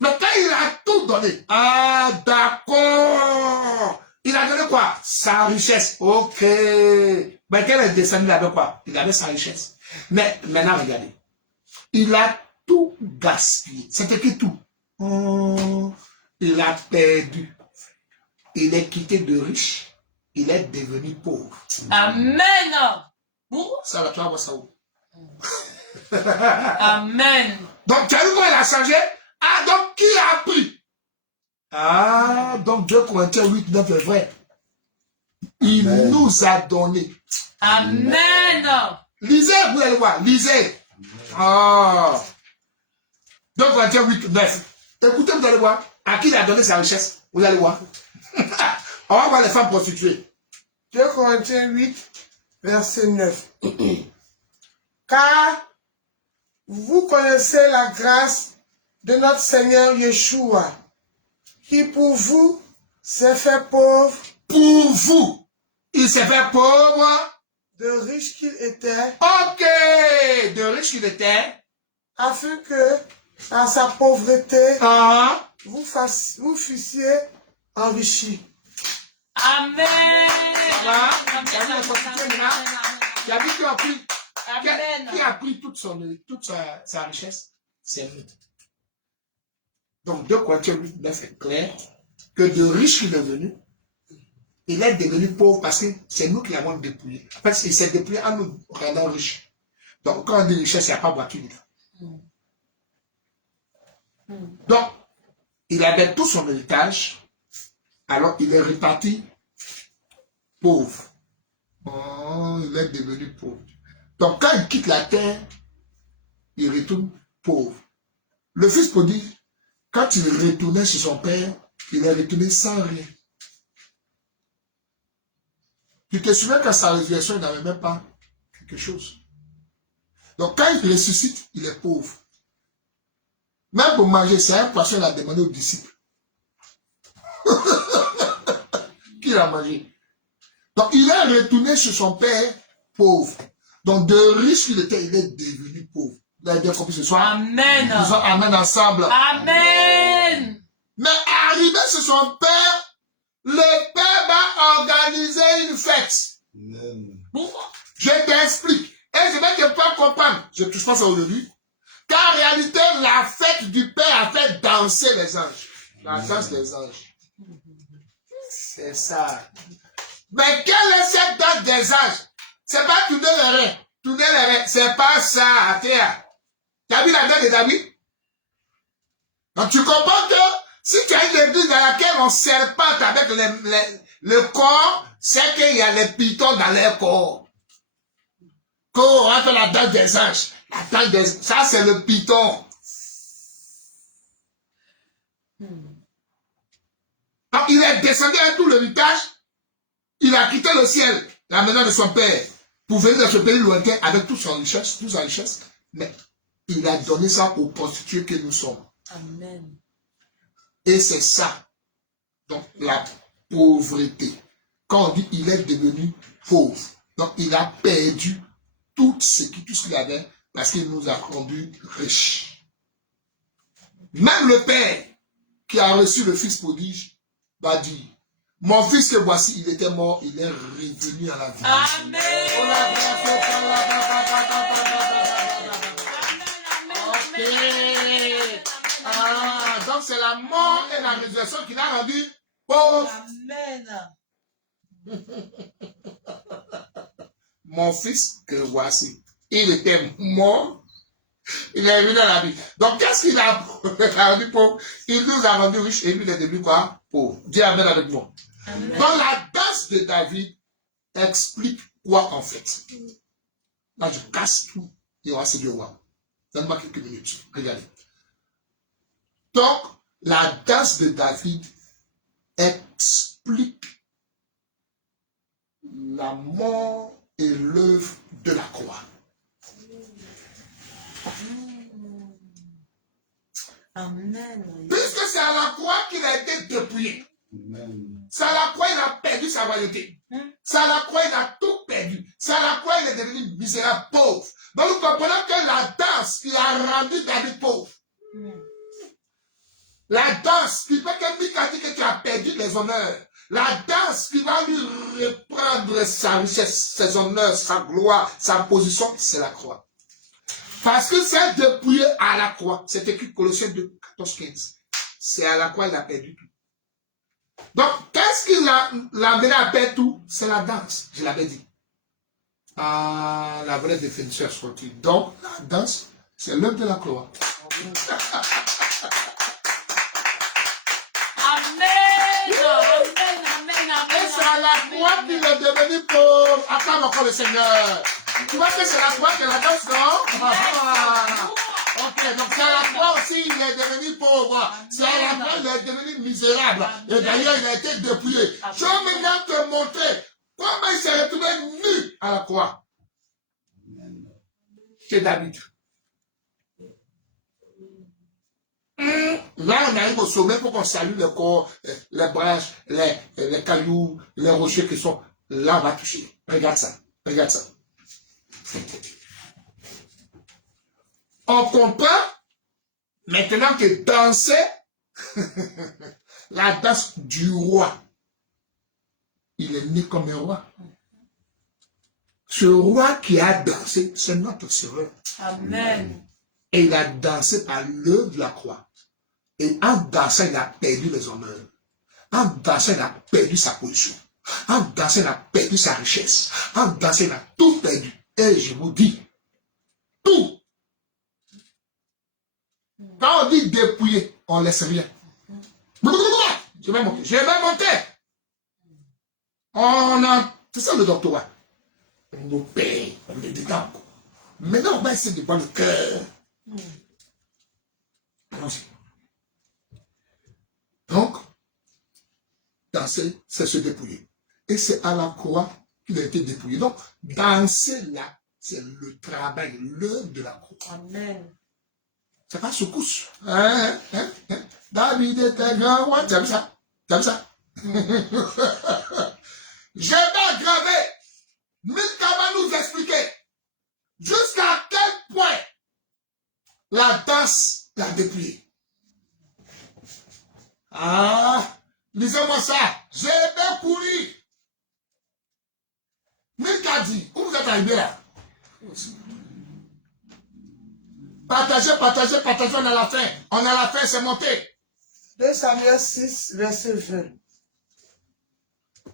Mais quand il a tout donné, ah d'accord, il a donné quoi? Sa richesse, ok. Mais quel est descendu avec quoi? Il avait sa richesse. Mais maintenant, regardez, il a tout gaspillé. C'était que tout. Oh, il a perdu. Il est quitté de riche, il est devenu pauvre. Amen. Ça va, tu vas voir ça où? Amen. Donc, tu as vu comment il a changé? Ah, donc, qui a appris? Ah, donc 2 Corinthiens 8, 9 est vrai. Il nous a donné. Amen. Lisez, vous allez voir, lisez. Ah. 2 Corinthiens 8, 9. Écoutez, vous allez voir. À qui il a donné sa richesse? Vous allez voir. On va voir les femmes prostituées. 2 Corinthiens 8, verset 9. Car vous connaissez la grâce de notre Seigneur Yeshua, qui pour vous s'est fait pauvre. Pour vous, il s'est fait pauvre. De riche qu'il était. Ok, de riche qu'il était. Afin que, à sa pauvreté, vous fussiez enrichis. Amen. Qui a pris toute sa richesse? C'est nous. Donc 2 Corinthiens 8, 9 est clair que de riche qu'il est devenu, il est devenu pauvre parce que c'est nous qui l'avons dépouillé. En fait, il s'est dépouillé en nous rendant riches. Donc quand on dit richesse, il n'y a pas voiture dedans. Donc, il avait tout son héritage, alors il est reparti pauvre. Oh, il est devenu pauvre. Donc, quand il quitte la terre, il retourne pauvre. Le fils prodigue, quand il retournait chez son père, il est retourné sans rien. Tu te souviens qu'à sa résurrection, il n'avait même pas quelque chose. Donc, quand il ressuscite, il est pauvre. Même pour manger, c'est un poisson qu'il a demandé aux disciples. Qui l'a mangé? Donc, il est retourné chez son père pauvre. Donc, de riche qu'il était, il est devenu pauvre. Vous avez bien compris ce soir? Amen. Nous allons amen ensemble. Amen. Mais arrivé chez son père, le père va organiser une fête. Amen. Je t'explique. Et je vais te faire comprendre. Je ne touche pas ça aujourd'hui. Car en réalité, la fête du Père a fait danser les anges. La danse des anges. C'est ça. Mais quelle est cette danse des anges? C'est pas tourner les reins. Tourner les reins, c'est pas ça. Tu as vu la danse de David? Donc tu comprends que si tu as une église dans laquelle on serpente avec le corps, c'est qu'il y a les pitons dans leur corps. Quand on va faire la danse des anges, ça c'est le python. Donc il est descendu avec tout l'héritage, il a quitté le ciel, la maison de son père, pour venir dans ce pays lointain avec toute sa richesse, mais il a donné ça aux prostituées que nous sommes. Amen. Et c'est ça, donc la pauvreté. Quand on dit il est devenu pauvre, donc il a perdu tout ce qu'il avait parce qu'il nous a rendus riches. Même le père qui a reçu le fils prodige va dire, mon fils que voici, il était mort, il est revenu à la vie. Amen. Donc c'est la mort et la résurrection qui l'a rendu pauvre. Amen. Mon fils que voici, il était mort, il est revenu dans la vie. Donc qu'est-ce qu'il a rendu pauvre? Il nous a rendu riches et lui il est devenu quoi? Pauvre. Dis amen avec moi. Amen. Donc la danse de David explique quoi en fait? Là je casse tout et on va se dire wow. Donne-moi quelques minutes. Regardez. Donc la danse de David explique la mort et l'œuvre de la croix. Amen. Puisque c'est à la croix qu'il a été dépouillé. Amen. C'est à la croix qu'il a perdu sa royauté. C'est à la croix qu'il a tout perdu. C'est à la croix qu'il est devenu misérable, pauvre. Donc nous comprenons que la danse qui a rendu David pauvre. La danse qui fait que Mika dit que tu as perdu les honneurs. La danse qui va lui reprendre sa richesse, ses honneurs, sa gloire, sa position, c'est la croix. Parce que c'est dépouillé à la croix. C'est écrit Colossiens 2, 14, 15. C'est à la croix qu'il a perdu tout. Donc, qu'est-ce qui l'a amené à perdre tout? C'est la danse, je l'avais dit. Ah, la vraie définition est sortie. Donc, la danse, c'est l'œuvre de la croix. La croix qu'il est devenu pauvre. Acclame encore le Seigneur. Tu vois que c'est la croix que la danse, non? Ok, donc c'est à la croix aussi, il est devenu pauvre. C'est à la croix, il est devenu misérable. Et d'ailleurs, il a été dépouillé. Je vais maintenant te montrer quoi Comment il s'est retrouvé nu à la croix? C'est David. Là, on arrive au sommet pour qu'on salue le corps, les branches, les cailloux, les rochers qui sont là, on va toucher. Regarde ça. Regarde ça. On comprend maintenant que danser la danse du roi. Il est né comme un roi. Ce roi qui a dansé, c'est notre Sauveur. Amen. Et il a dansé par l'œuvre de la croix. Et en dansant, il a perdu les honneurs. En dansant, il a perdu sa position. En dansant, il a perdu sa richesse. En dansant, il a tout perdu. Et je vous dis, tout. Quand on dit dépouiller, on laisse rien. Je vais monter. Je vais monter. On a... C'est ça le doctorat. On nous paye, on est dedans. Maintenant, on va essayer de prendre le cœur. Allons-y. Donc, danser, c'est se dépouiller. Et c'est à la croix qu'il a été dépouillé. Donc, danser là, c'est le travail, l'œuvre de la croix. Amen. C'est pas secousse. David était grand roi. T'aimes ça? T'aimes ça? Je vais aggraver. Milka va nous expliquer jusqu'à quel point la danse l'a dépouillé. Ah, lisez-moi ça. Je vais courir. Milka dit, où vous êtes arrivé là? Partagez, partagez, partagez, on a la fin. On a la fin, c'est monté. 2 Samuel 6, verset 20.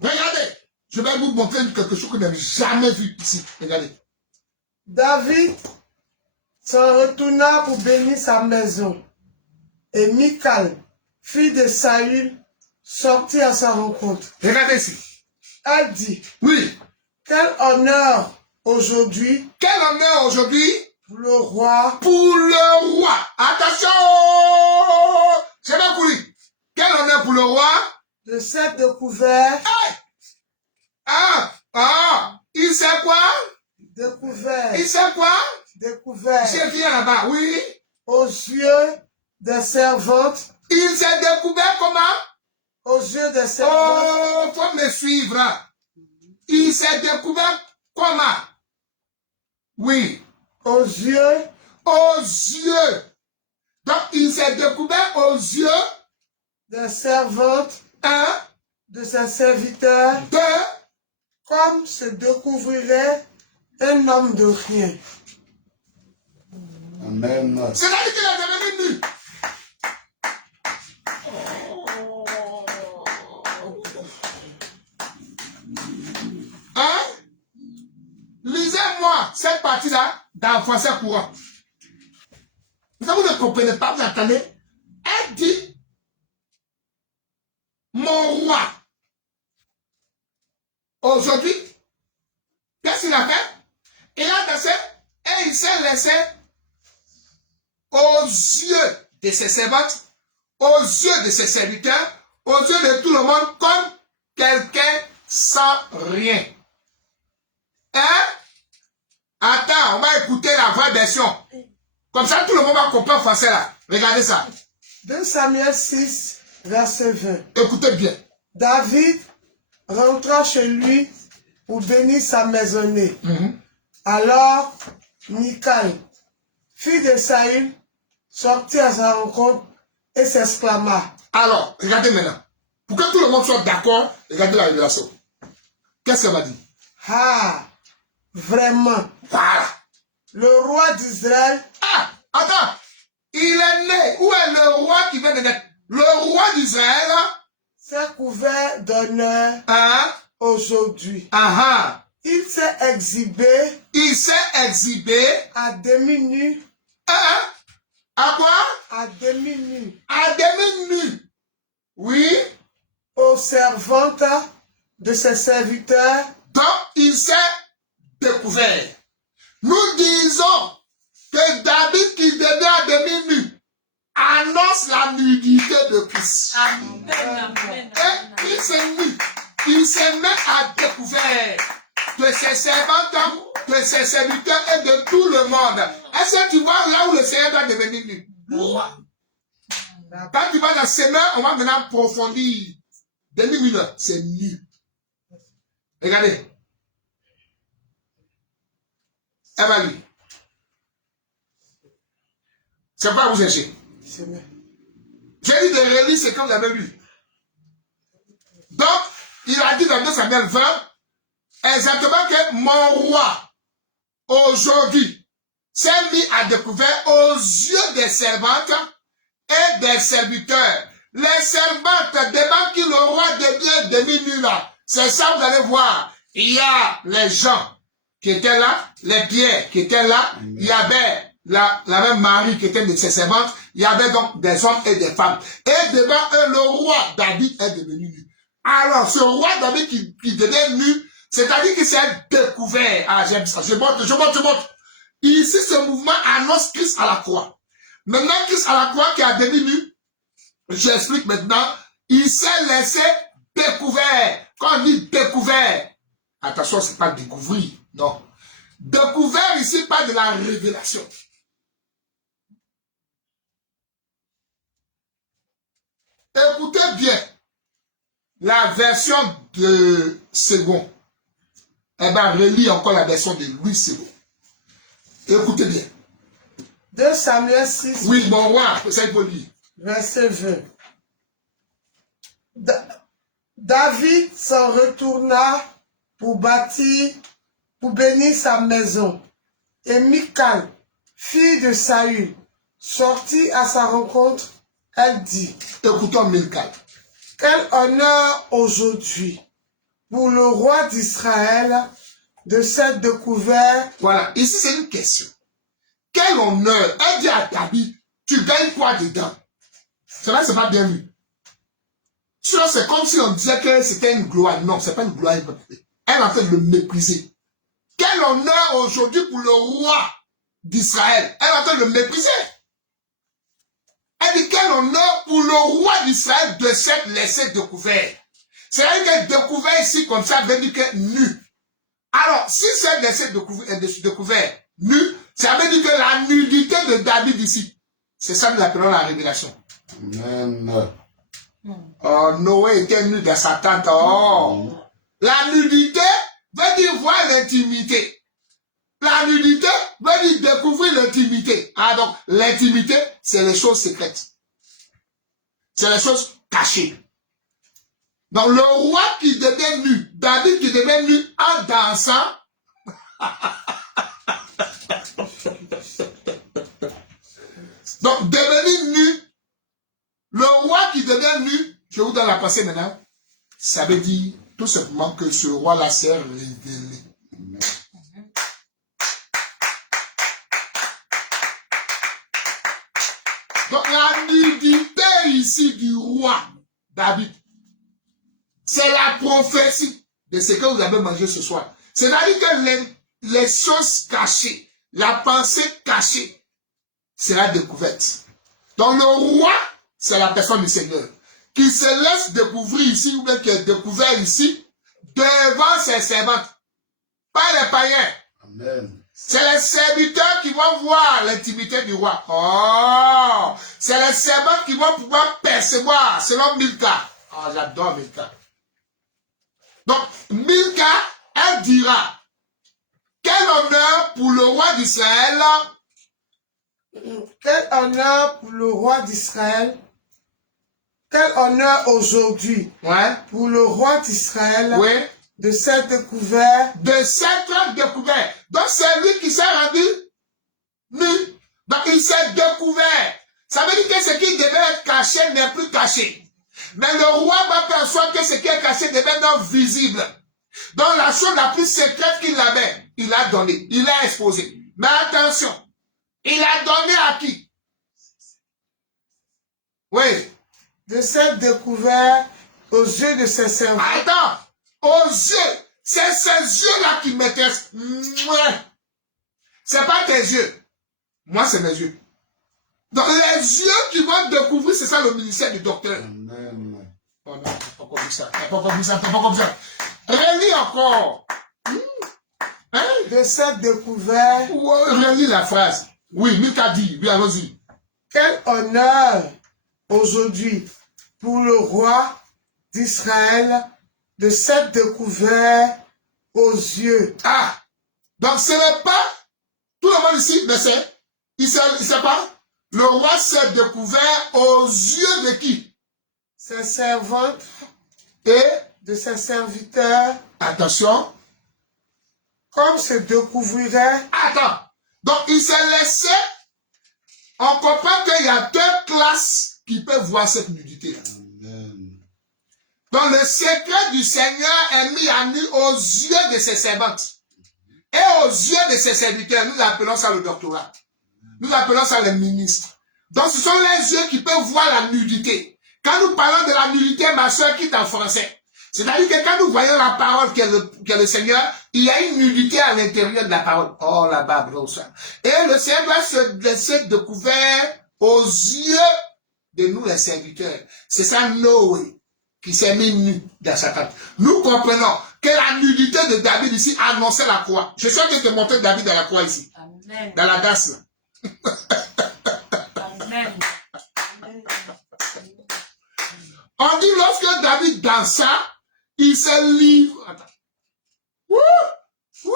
Regardez, je vais vous montrer quelque chose que vous n'avez jamais vu ici. Regardez. David s'en retourna pour bénir sa maison. Et Michal, fille de Saül, sortit à sa rencontre. Regardez ici. Elle dit, Oui. quel honneur aujourd'hui Quel honneur aujourd'hui pour le roi. pour le roi. Attention. Je vais courir. Quel honneur pour le roi. De cette découverte. Il sait quoi? Découvert. Il sait quoi? Découvert. Je viens là-bas, oui. Aux yeux des servantes. Il s'est découvert comment? Aux yeux des servantes. Oh, faut me suivre. Il s'est découvert comment? Oui. Aux yeux. Aux yeux. Donc, il s'est découvert aux yeux. Des servantes. De ses serviteurs. Comme se découvrirait un homme de rien. Amen. C'est-à-dire qu'il est devenu nu. Lisez-moi cette partie-là dans le français courant. Vous ne comprenez pas, vous entendez? Elle dit, mon roi. Aujourd'hui, qu'est-ce qu'il a fait? Il a dansé et il s'est laissé aux yeux de ses servantes, aux yeux de ses serviteurs, aux yeux de tout le monde comme quelqu'un sans rien. Attends, on va écouter la vraie version. Comme ça, tout le monde va comprendre français là. Regardez ça. 2 Samuel 6, verset 20. Écoutez bien. David rentra chez lui pour bénir sa maisonnée. Alors, Michal, fille de Saül, sortit à sa rencontre et s'exclama. Alors, regardez maintenant. Pour que tout le monde soit d'accord, regardez la révélation. Qu'est-ce qu'elle va dire? Ah, vraiment. Voilà. Le roi d'Israël. Attends. Il est né. Où est le roi qui vient de naître? Le roi d'Israël s'est couvert d'honneur aujourd'hui. Il s'est exhibé. Il s'est exhibé. À demi nu. À quoi? À demi nu. À demi nu. Oui. Aux servantes de ses serviteurs. Donc, il s'est découvert. Nous disons que David qui devient à demi nu annonce la nudité de Christ. Amen. Et Christ est nu. il se met à découvert de ses servantes, de ses serviteurs et de tout le monde. Est-ce que tu vois là où le Seigneur doit devenir nu? Quand tu vas dans ses mains, on va maintenant approfondir. Demi-minute, c'est nu. Regardez. Évalue. C'est quoi vous cherchez? J'ai dit de relire ce que vous avez lu. Donc, il a dit dans 2 Samuel 20, exactement que mon roi, aujourd'hui, s'est mis à découvert aux yeux des servantes et des serviteurs. Les servantes demandent que le roi devient demi-nu là. C'est ça, vous allez voir. Il y a les gens qui étaient là, les pierres qui étaient là. Il y avait la même Marie qui était de ses servantes. Il y avait donc des hommes et des femmes. Et devant eux, le roi David est devenu nu. Alors, ce roi David qui devient nu, c'est-à-dire qu'il s'est découvert. Ah, j'aime ça. Je monte. Ici, ce mouvement annonce Christ à la croix. Maintenant, Christ à la croix qui a devenu nu, j'explique maintenant, il s'est laissé découvert. Quand on dit découvert, attention, c'est pas découvrir, non. Découvert ici, pas de la révélation. Écoutez bien la version de Second. Eh bien, relis encore la version de Louis Second. Écoutez bien. 2 Samuel 6. Oui, mon roi, ça il faut lire. Verset 20. David s'en retourna pour bénir sa maison. Et Michal, fille de Saül, sortit à sa rencontre. Elle dit, écoutons Michal. Quel honneur aujourd'hui pour le roi d'Israël de s'être découvert. Voilà, ici c'est une question. Quel honneur? Elle dit à David, tu gagnes quoi dedans? Cela, c'est pas bien vu. Sinon, c'est comme si on disait que c'était une gloire. Non, c'est pas une gloire. Elle est en train de le mépriser. Quel honneur aujourd'hui pour le roi d'Israël? Elle est en train de le mépriser. Elle dit quel honneur pour le roi d'Israël de s'être laissé découvert. C'est-à-dire qu'elle découvert ici comme ça, veut dire que nu. Alors, si c'est laissé découvert nu, ça veut dire que la nudité de David ici, c'est ça que nous appelons la révélation. Amen. Oh, Noé était nu dans sa tente. Oh. La nudité veut dire voir l'intimité. La nudité veut dire découvrir l'intimité. Ah, donc, l'intimité, c'est les choses secrètes. C'est les choses cachées. Donc, le roi qui devient nu, David qui devient nu en dansant. Donc, devenir nu, le roi qui devient nu, je vous donne la pensée maintenant, ça veut dire tout simplement que ce roi-là s'est révélé. Donc, la nudité ici du roi David, c'est la prophétie de ce que vous avez mangé ce soir. C'est-à-dire que les choses cachées, la pensée cachée, sera découverte. Donc, le roi, c'est la personne du Seigneur, qui se laisse découvrir ici, ou bien qui est découvert ici, devant ses servantes, pas les païens. Amen. C'est les serviteurs qui vont voir l'intimité du roi. Oh! C'est les servants qui vont pouvoir percevoir, selon Milka. Oh, j'adore Milka. Donc, Milka, elle dira, quel honneur pour le roi d'Israël. Quel honneur pour le roi d'Israël. Quel honneur aujourd'hui pour le roi d'Israël de s'être découvert. De s'être découvert. Donc c'est lui qui s'est rendu nu. Donc il s'est découvert. Ça veut dire que ce qui devait être caché n'est plus caché. Mais le roi va percevoir que ce qui est caché devient maintenant visible. Donc la chose la plus secrète qu'il avait, il a donné, il a exposé. Mais attention, il a donné à qui? Oui. De s'être découvert aux yeux de ses servants. Attends, aux yeux, c'est ces yeux-là qui m'intéressent. C'est pas tes yeux. Moi, c'est mes yeux. Donc les yeux qui vont découvrir, c'est ça le ministère du docteur. Amen. Oh non, t'as pas compris ça. T'as pas compris ça, t'as pas compris ça. Relis encore. Hein? De cette découverte, Relis la phrase. Oui, Mika dit. Oui, allons-y. quel honneur aujourd'hui pour le roi d'Israël de cette découverte aux yeux. Ah! Donc ce n'est pas, tout le monde ici le sait. Il sait pas. Le roi s'est découvert aux yeux de qui? Ses servantes Et, de ses serviteurs, attention. comme se découvrirait. Attends. Donc il s'est laissé. On comprend qu'il y a deux classes qui peuvent voir cette nudité. Amen. Donc le secret du Seigneur est mis à nu aux yeux de ses servantes. Et aux yeux de ses serviteurs. Nous appelons ça le doctorat. Nous appelons ça les ministres. Donc ce sont les yeux qui peuvent voir la nudité. Quand nous parlons de la nudité, ma soeur quitte en français. C'est-à-dire que quand nous voyons la parole qu'est le Seigneur, il y a une nudité à l'intérieur de la parole. Oh là-bas, bro, ça. Et le Seigneur doit se laisser découvert aux yeux de nous les serviteurs. C'est ça Noé qui s'est mis nu dans sa tente. Nous comprenons que la nudité de David ici annonçait la croix. Je suis en train de te montrer David dans la croix ici. Amen. Dans la danse là. Amen. On dit lorsque David dansa, il se livre. Attends. Wouh! Wouh!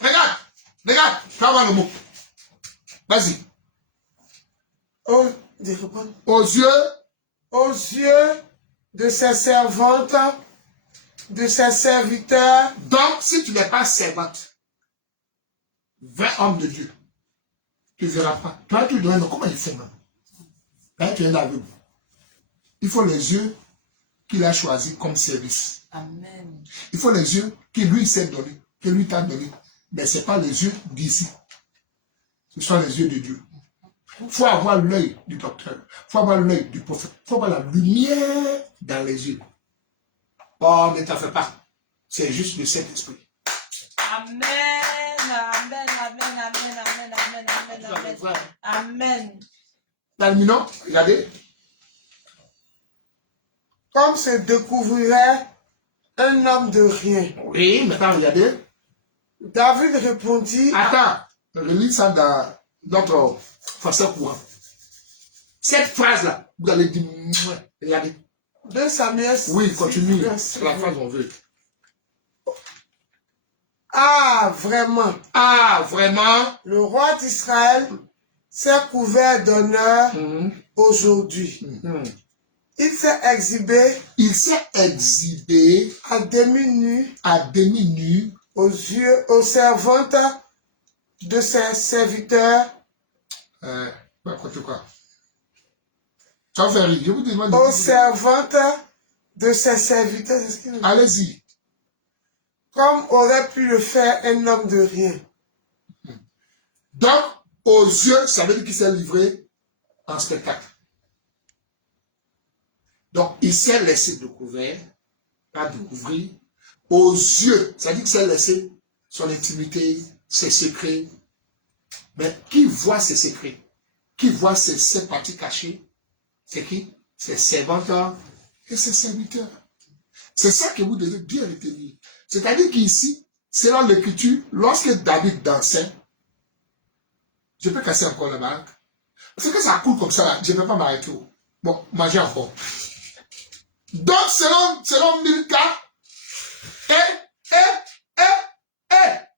Regarde, fais voir le mot. Vas-y. Aux yeux de ses servantes, de ses serviteurs. Donc, si tu n'es pas servante, vrai homme de Dieu, tu ne verras pas. Toi, tu dois, comment il fait, non? Hein, tu es là, il faut les yeux qu'il a choisis comme service. Amen. Il faut les yeux qu'il lui s'est donné, que lui t'a donné. Mais ce n'est pas les yeux d'ici. Ce sont les yeux de Dieu. Il faut avoir l'œil du docteur. Il faut avoir l'œil du prophète. Il faut avoir la lumière dans les yeux. Oh, ne t'en fais pas. C'est juste le Saint-Esprit. Amen. Amen. Amen. Amen. Amen. Amen. Amen. Amen. Amen. Terminons. Regardez. Comme se découvrirait un homme de rien. Oui, maintenant regardez. David répondit. Attends, relis ça dans notre français courant. Cette phrase-là, vous allez dire, regardez. 2 Samuel. Oui, continue. C'est la phrase qu'on veut. Ah, vraiment. Ah, vraiment? Le roi d'Israël s'est couvert d'honneur aujourd'hui. Il s'est exhibé. Il s'est exhibé à demi nu. À demi nu. Aux servantes de ses serviteurs. N'importe quoi. Ça va faire rire. Je vous demande. Aux servantes de ses serviteurs. Allez-y. Comme aurait pu le faire un homme de rien. Donc, aux yeux, ça veut dire qu'il s'est livré en spectacle. Donc, il s'est laissé découvrir, pas découvrir, aux yeux. Ça veut dire qu'il s'est laissé son intimité, ses secrets. Mais qui voit ses secrets? Qui voit ses parties cachées? C'est qui? Ses servantes et ses serviteurs. C'est ça que vous devez bien retenir. C'est-à-dire qu'ici, selon l'écriture, lorsque David dansait, je peux casser encore la banque. Parce que ça coule comme ça, là, je ne peux pas m'arrêter. Bon, manger encore. Donc, selon Milka,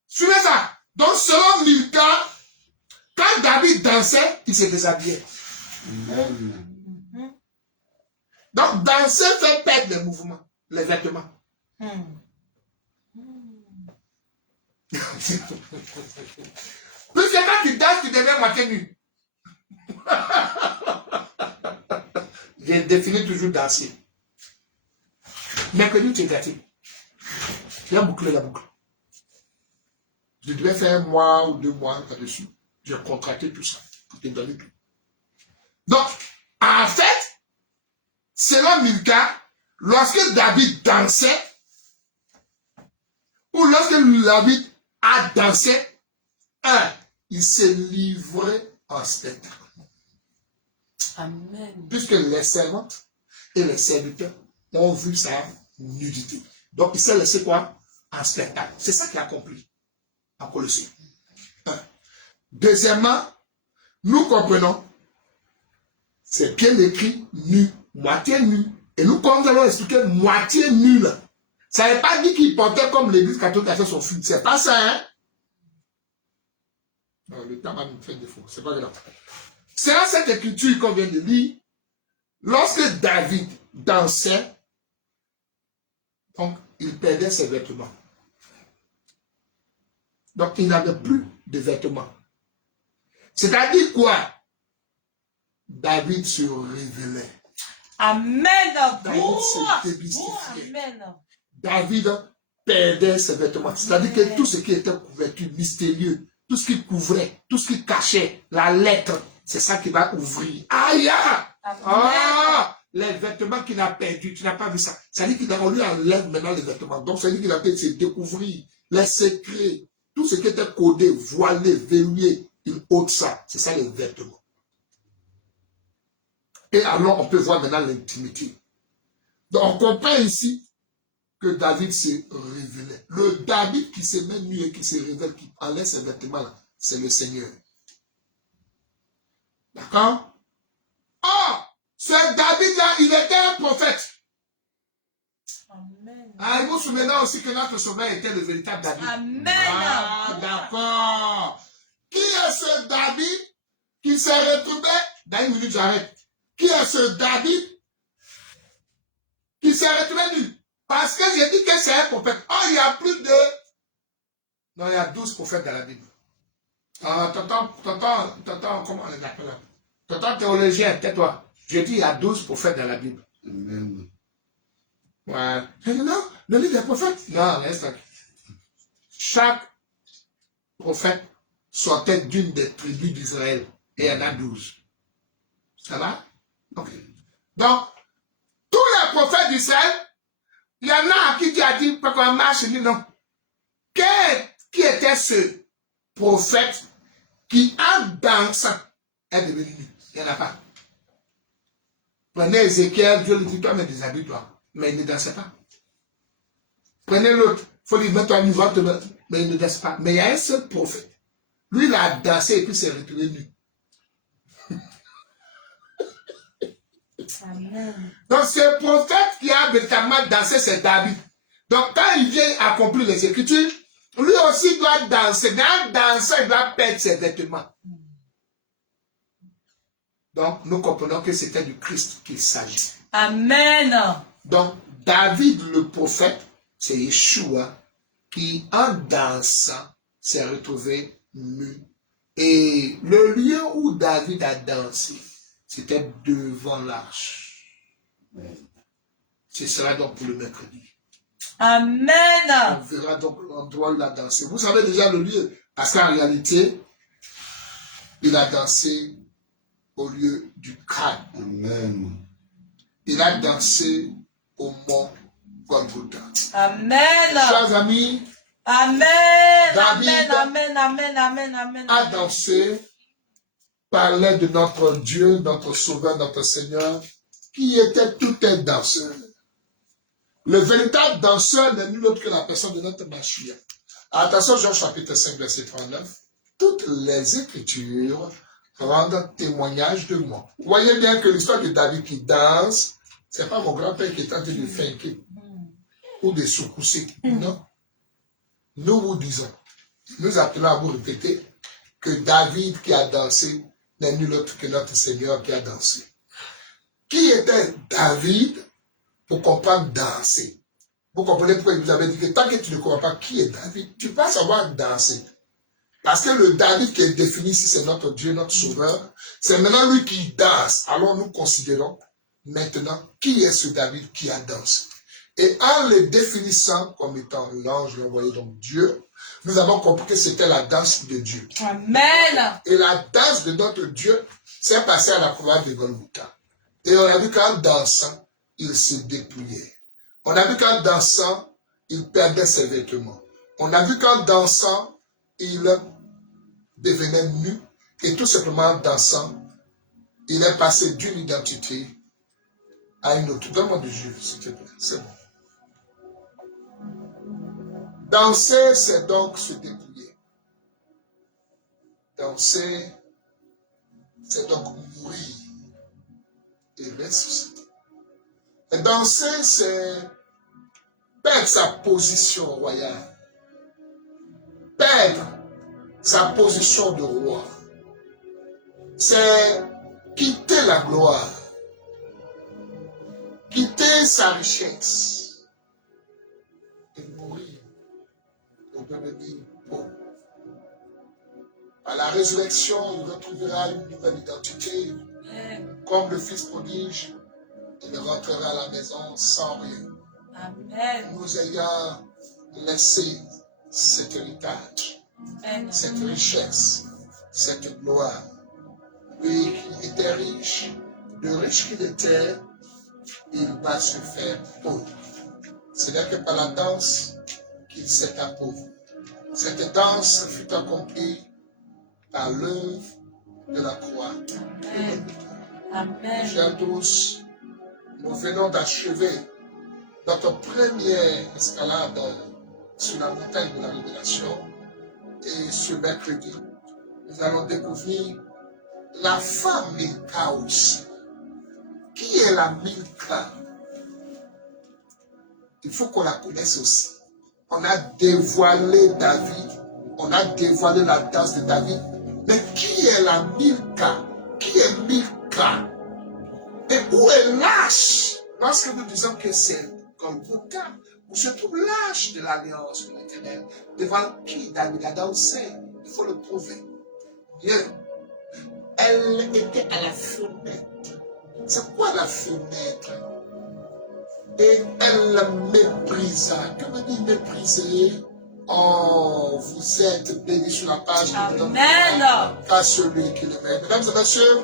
suivez ça. Donc, selon Milka, quand David dansait, il se déshabillait. Donc, danser fait perdre les mouvements, les vêtements. Puisque quand tu danses, tu deviens moitié nu. J'ai défini toujours danser. Mercredi, tu es gâté. Tu as bouclé la boucle. Je devais faire 1 mois ou 2 mois là-dessus. J'ai contracté tout ça pour te donner tout. Donc, en fait, selon Milka, lorsque David dansait, ou lorsque David a dansé, il s'est livré en spectacle. Amen. Puisque les servantes et les serviteurs ont vu sa nudité. Donc, il s'est laissé quoi? En spectacle. C'est ça qui a accompli en Colossiens. Deuxièmement, nous comprenons, c'est bien écrit nu, moitié nu. Et nous, comme nous allons expliquer, moitié nu là. Ça n'est pas dit qu'il portait comme l'église catholique a fait son fils. C'est pas ça, hein? Non, le temps va nous faire défaut. C'est pas grave. C'est dans cette écriture qu'on vient de lire. Lorsque David dansait, donc il perdait ses vêtements. Donc il n'avait plus de vêtements. C'est-à-dire quoi? David se révélait. Amen. David se démystifiait. Amen. David perdait ses vêtements. C'est-à-dire que tout ce qui était couverture, mystérieux, tout ce qui couvrait, tout ce qui cachait, la lettre, c'est ça qui va ouvrir. Aïe! Ah! Les vêtements qu'il a perdus, tu n'as pas vu ça. Ça dit qu'il a lui enlève maintenant les vêtements. Donc ça dit qu'il a fait se découvrir les secrets, tout ce qui était codé, voilé, verrouillé, il ôte ça. C'est ça les vêtements. Et alors on peut voir maintenant l'intimité. Donc on comprend ici que David se révélait. Le David qui se met nu et qui se révèle, qui enlève ses vêtements là, c'est le Seigneur. D'accord? Oh! Ce David-là, il était un prophète. Amen. Ah, il vous souvenez aussi que notre sauveur était le véritable David. Amen. Ah, d'accord. Qui est ce David qui s'est retrouvé? Dans une minute, j'arrête. Qui est ce David qui s'est retrouvé nu? Parce que j'ai dit que c'est un prophète. Oh, il y a plus de... Non, il y a 12 prophètes dans la Bible. Tonton, comment on les appelle là? Tonton théologien, tais-toi. Je dis il y a 12 prophètes dans la Bible. Amen. Ouais. Je dis non, le livre des prophètes. Non, laisse ça. Chaque prophète sortait d'une des tribus d'Israël. Et il y en a 12. Ça va? Ok. Donc, tous les prophètes d'Israël, il y en a à qui Dieu a dit, pas qu'on marche, il dit non. Qui était ce prophète qui, en dansant, est devenu nu? Il n'y en a pas. Prenez Ézéchiel, Dieu lui dit, toi, mets des habits, toi. Mais il ne dansait pas. Prenez l'autre, il faut lui mettre un niveau, mais il ne danse pas. Mais il y a un seul prophète. Lui, il a dansé et puis s'est retrouvé nu. Amen. Donc, ce prophète qui a véritablement dansé, c'est David. Donc, quand il vient accomplir les Écritures, lui aussi doit danser. Mais en dansant, il doit perdre ses vêtements. Donc, nous comprenons que c'était du Christ qu'il s'agit. Amen. Donc, David, le prophète, c'est Yeshua qui, en dansant, s'est retrouvé nu. Et le lieu où David a dansé, c'était devant l'arche. Ce sera donc pour le mercredi. Amen. On verra donc l'endroit où il a dansé. Vous savez déjà le lieu, parce qu'en réalité, il a dansé au lieu du crâne. Amen. Il a dansé au mont Golgotha. Amen. Chers amis, Amen. David Amen. Amen. Amen. Amen. a dansé, parlait de notre Dieu, notre Sauveur, notre Seigneur, qui était tout un danseur. Le véritable danseur n'est nul autre que la personne de notre Mashiach. Attention, Jean chapitre 5, verset 39. Toutes les Écritures rendent témoignage de moi. Vous voyez bien que l'histoire de David qui danse, c'est pas mon grand-père qui est en train de finquer ou de secousser. Non. Nous vous disons, nous appelons à vous répéter que David qui a dansé n'est nul autre que notre Seigneur qui a dansé. Qui était David pour comprendre danser? Vous comprenez pourquoi il vous avait dit que tant que tu ne comprends pas qui est David, tu vas savoir danser. Parce que le David qui est défini ici, c'est notre Dieu, notre Sauveur. C'est maintenant lui qui danse. Alors nous considérons maintenant qui est ce David qui a dansé. Et en le définissant comme étant l'ange, l'envoyé donc Dieu, nous avons compris que c'était la danse de Dieu. Amen. Et la danse de notre Dieu s'est passée à la croix de Golgotha. Et on a vu qu'en dansant, il se dépouillait. On a vu qu'en dansant, il perdait ses vêtements. On a vu qu'en dansant, il devenait nu. Et tout simplement en dansant, il est passé d'une identité à une autre. Donne-moi du jus, s'il te plaît. C'est bon. Danser, c'est donc se dépouiller. Danser, c'est donc mourir et ressusciter. Et danser, c'est perdre sa position royale, perdre sa position de roi. C'est quitter la gloire, quitter sa richesse et mourir pour devenir pauvre. À la résurrection, il retrouvera une nouvelle identité. Comme le fils prodige, il rentrera à la maison sans rien. Amen. Nous ayant laissé cet héritage, cette richesse, cette gloire. Lui qui était riche, le riche qu'il était, il va se faire pauvre. Ce n'est que par la danse qu'il s'est appauvri. Cette danse fut accomplie par l'œuvre de la croix. Amen. Amen. Chers tous, nous venons d'achever notre première escalade sur la montagne de la révélation. Et ce mercredi, nous allons découvrir la femme Milka aussi. Qui est la Milka? Il faut qu'on la connaisse aussi. On a dévoilé David, on a dévoilé la danse de David. Mais qui est la Milka? Qui est Milka? Et où est l'âge? Lorsque nous disons que c'est Golgotha, où se trouve l'âge de l'alliance de l'Éternel, devant qui David a dansé, il faut le prouver. Bien. Elle était à la fenêtre. C'est quoi la fenêtre? Et elle méprisa. Que veut dire mépriser? Oh, vous êtes bénis sur la page. Amen. À celui qui le met. Mesdames et messieurs,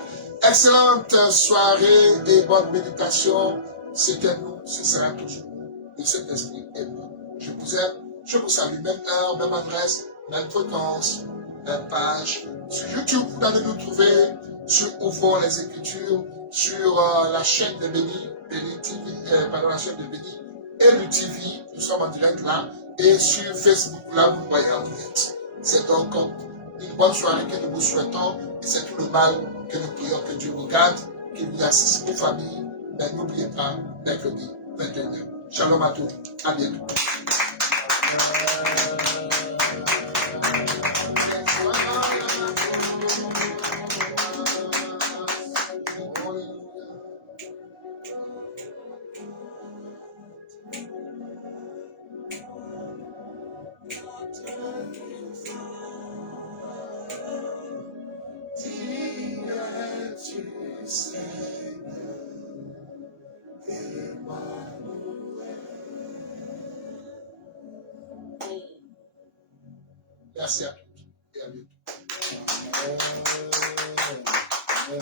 excellente soirée et bonne méditation. C'était nous, ce sera toujours le Saint-Esprit et nous. Je vous aime, je vous salue, même heure, même adresse, même fréquence, même page. Sur YouTube, vous allez nous trouver sur Ouvrons les Écritures, sur la chaîne de Béni TV, pardon, la chaîne de Béni et le TV, nous sommes en direct là, et sur Facebook, là, vous voyez en direct. C'est donc une bonne soirée que nous vous souhaitons, et c'est tout le mal que nous prions que Dieu vous garde, qu'il vous assiste aux familles, mais n'oubliez pas, mercredi 21h. Shalom à tous, à bientôt. Merci à tous et à bientôt.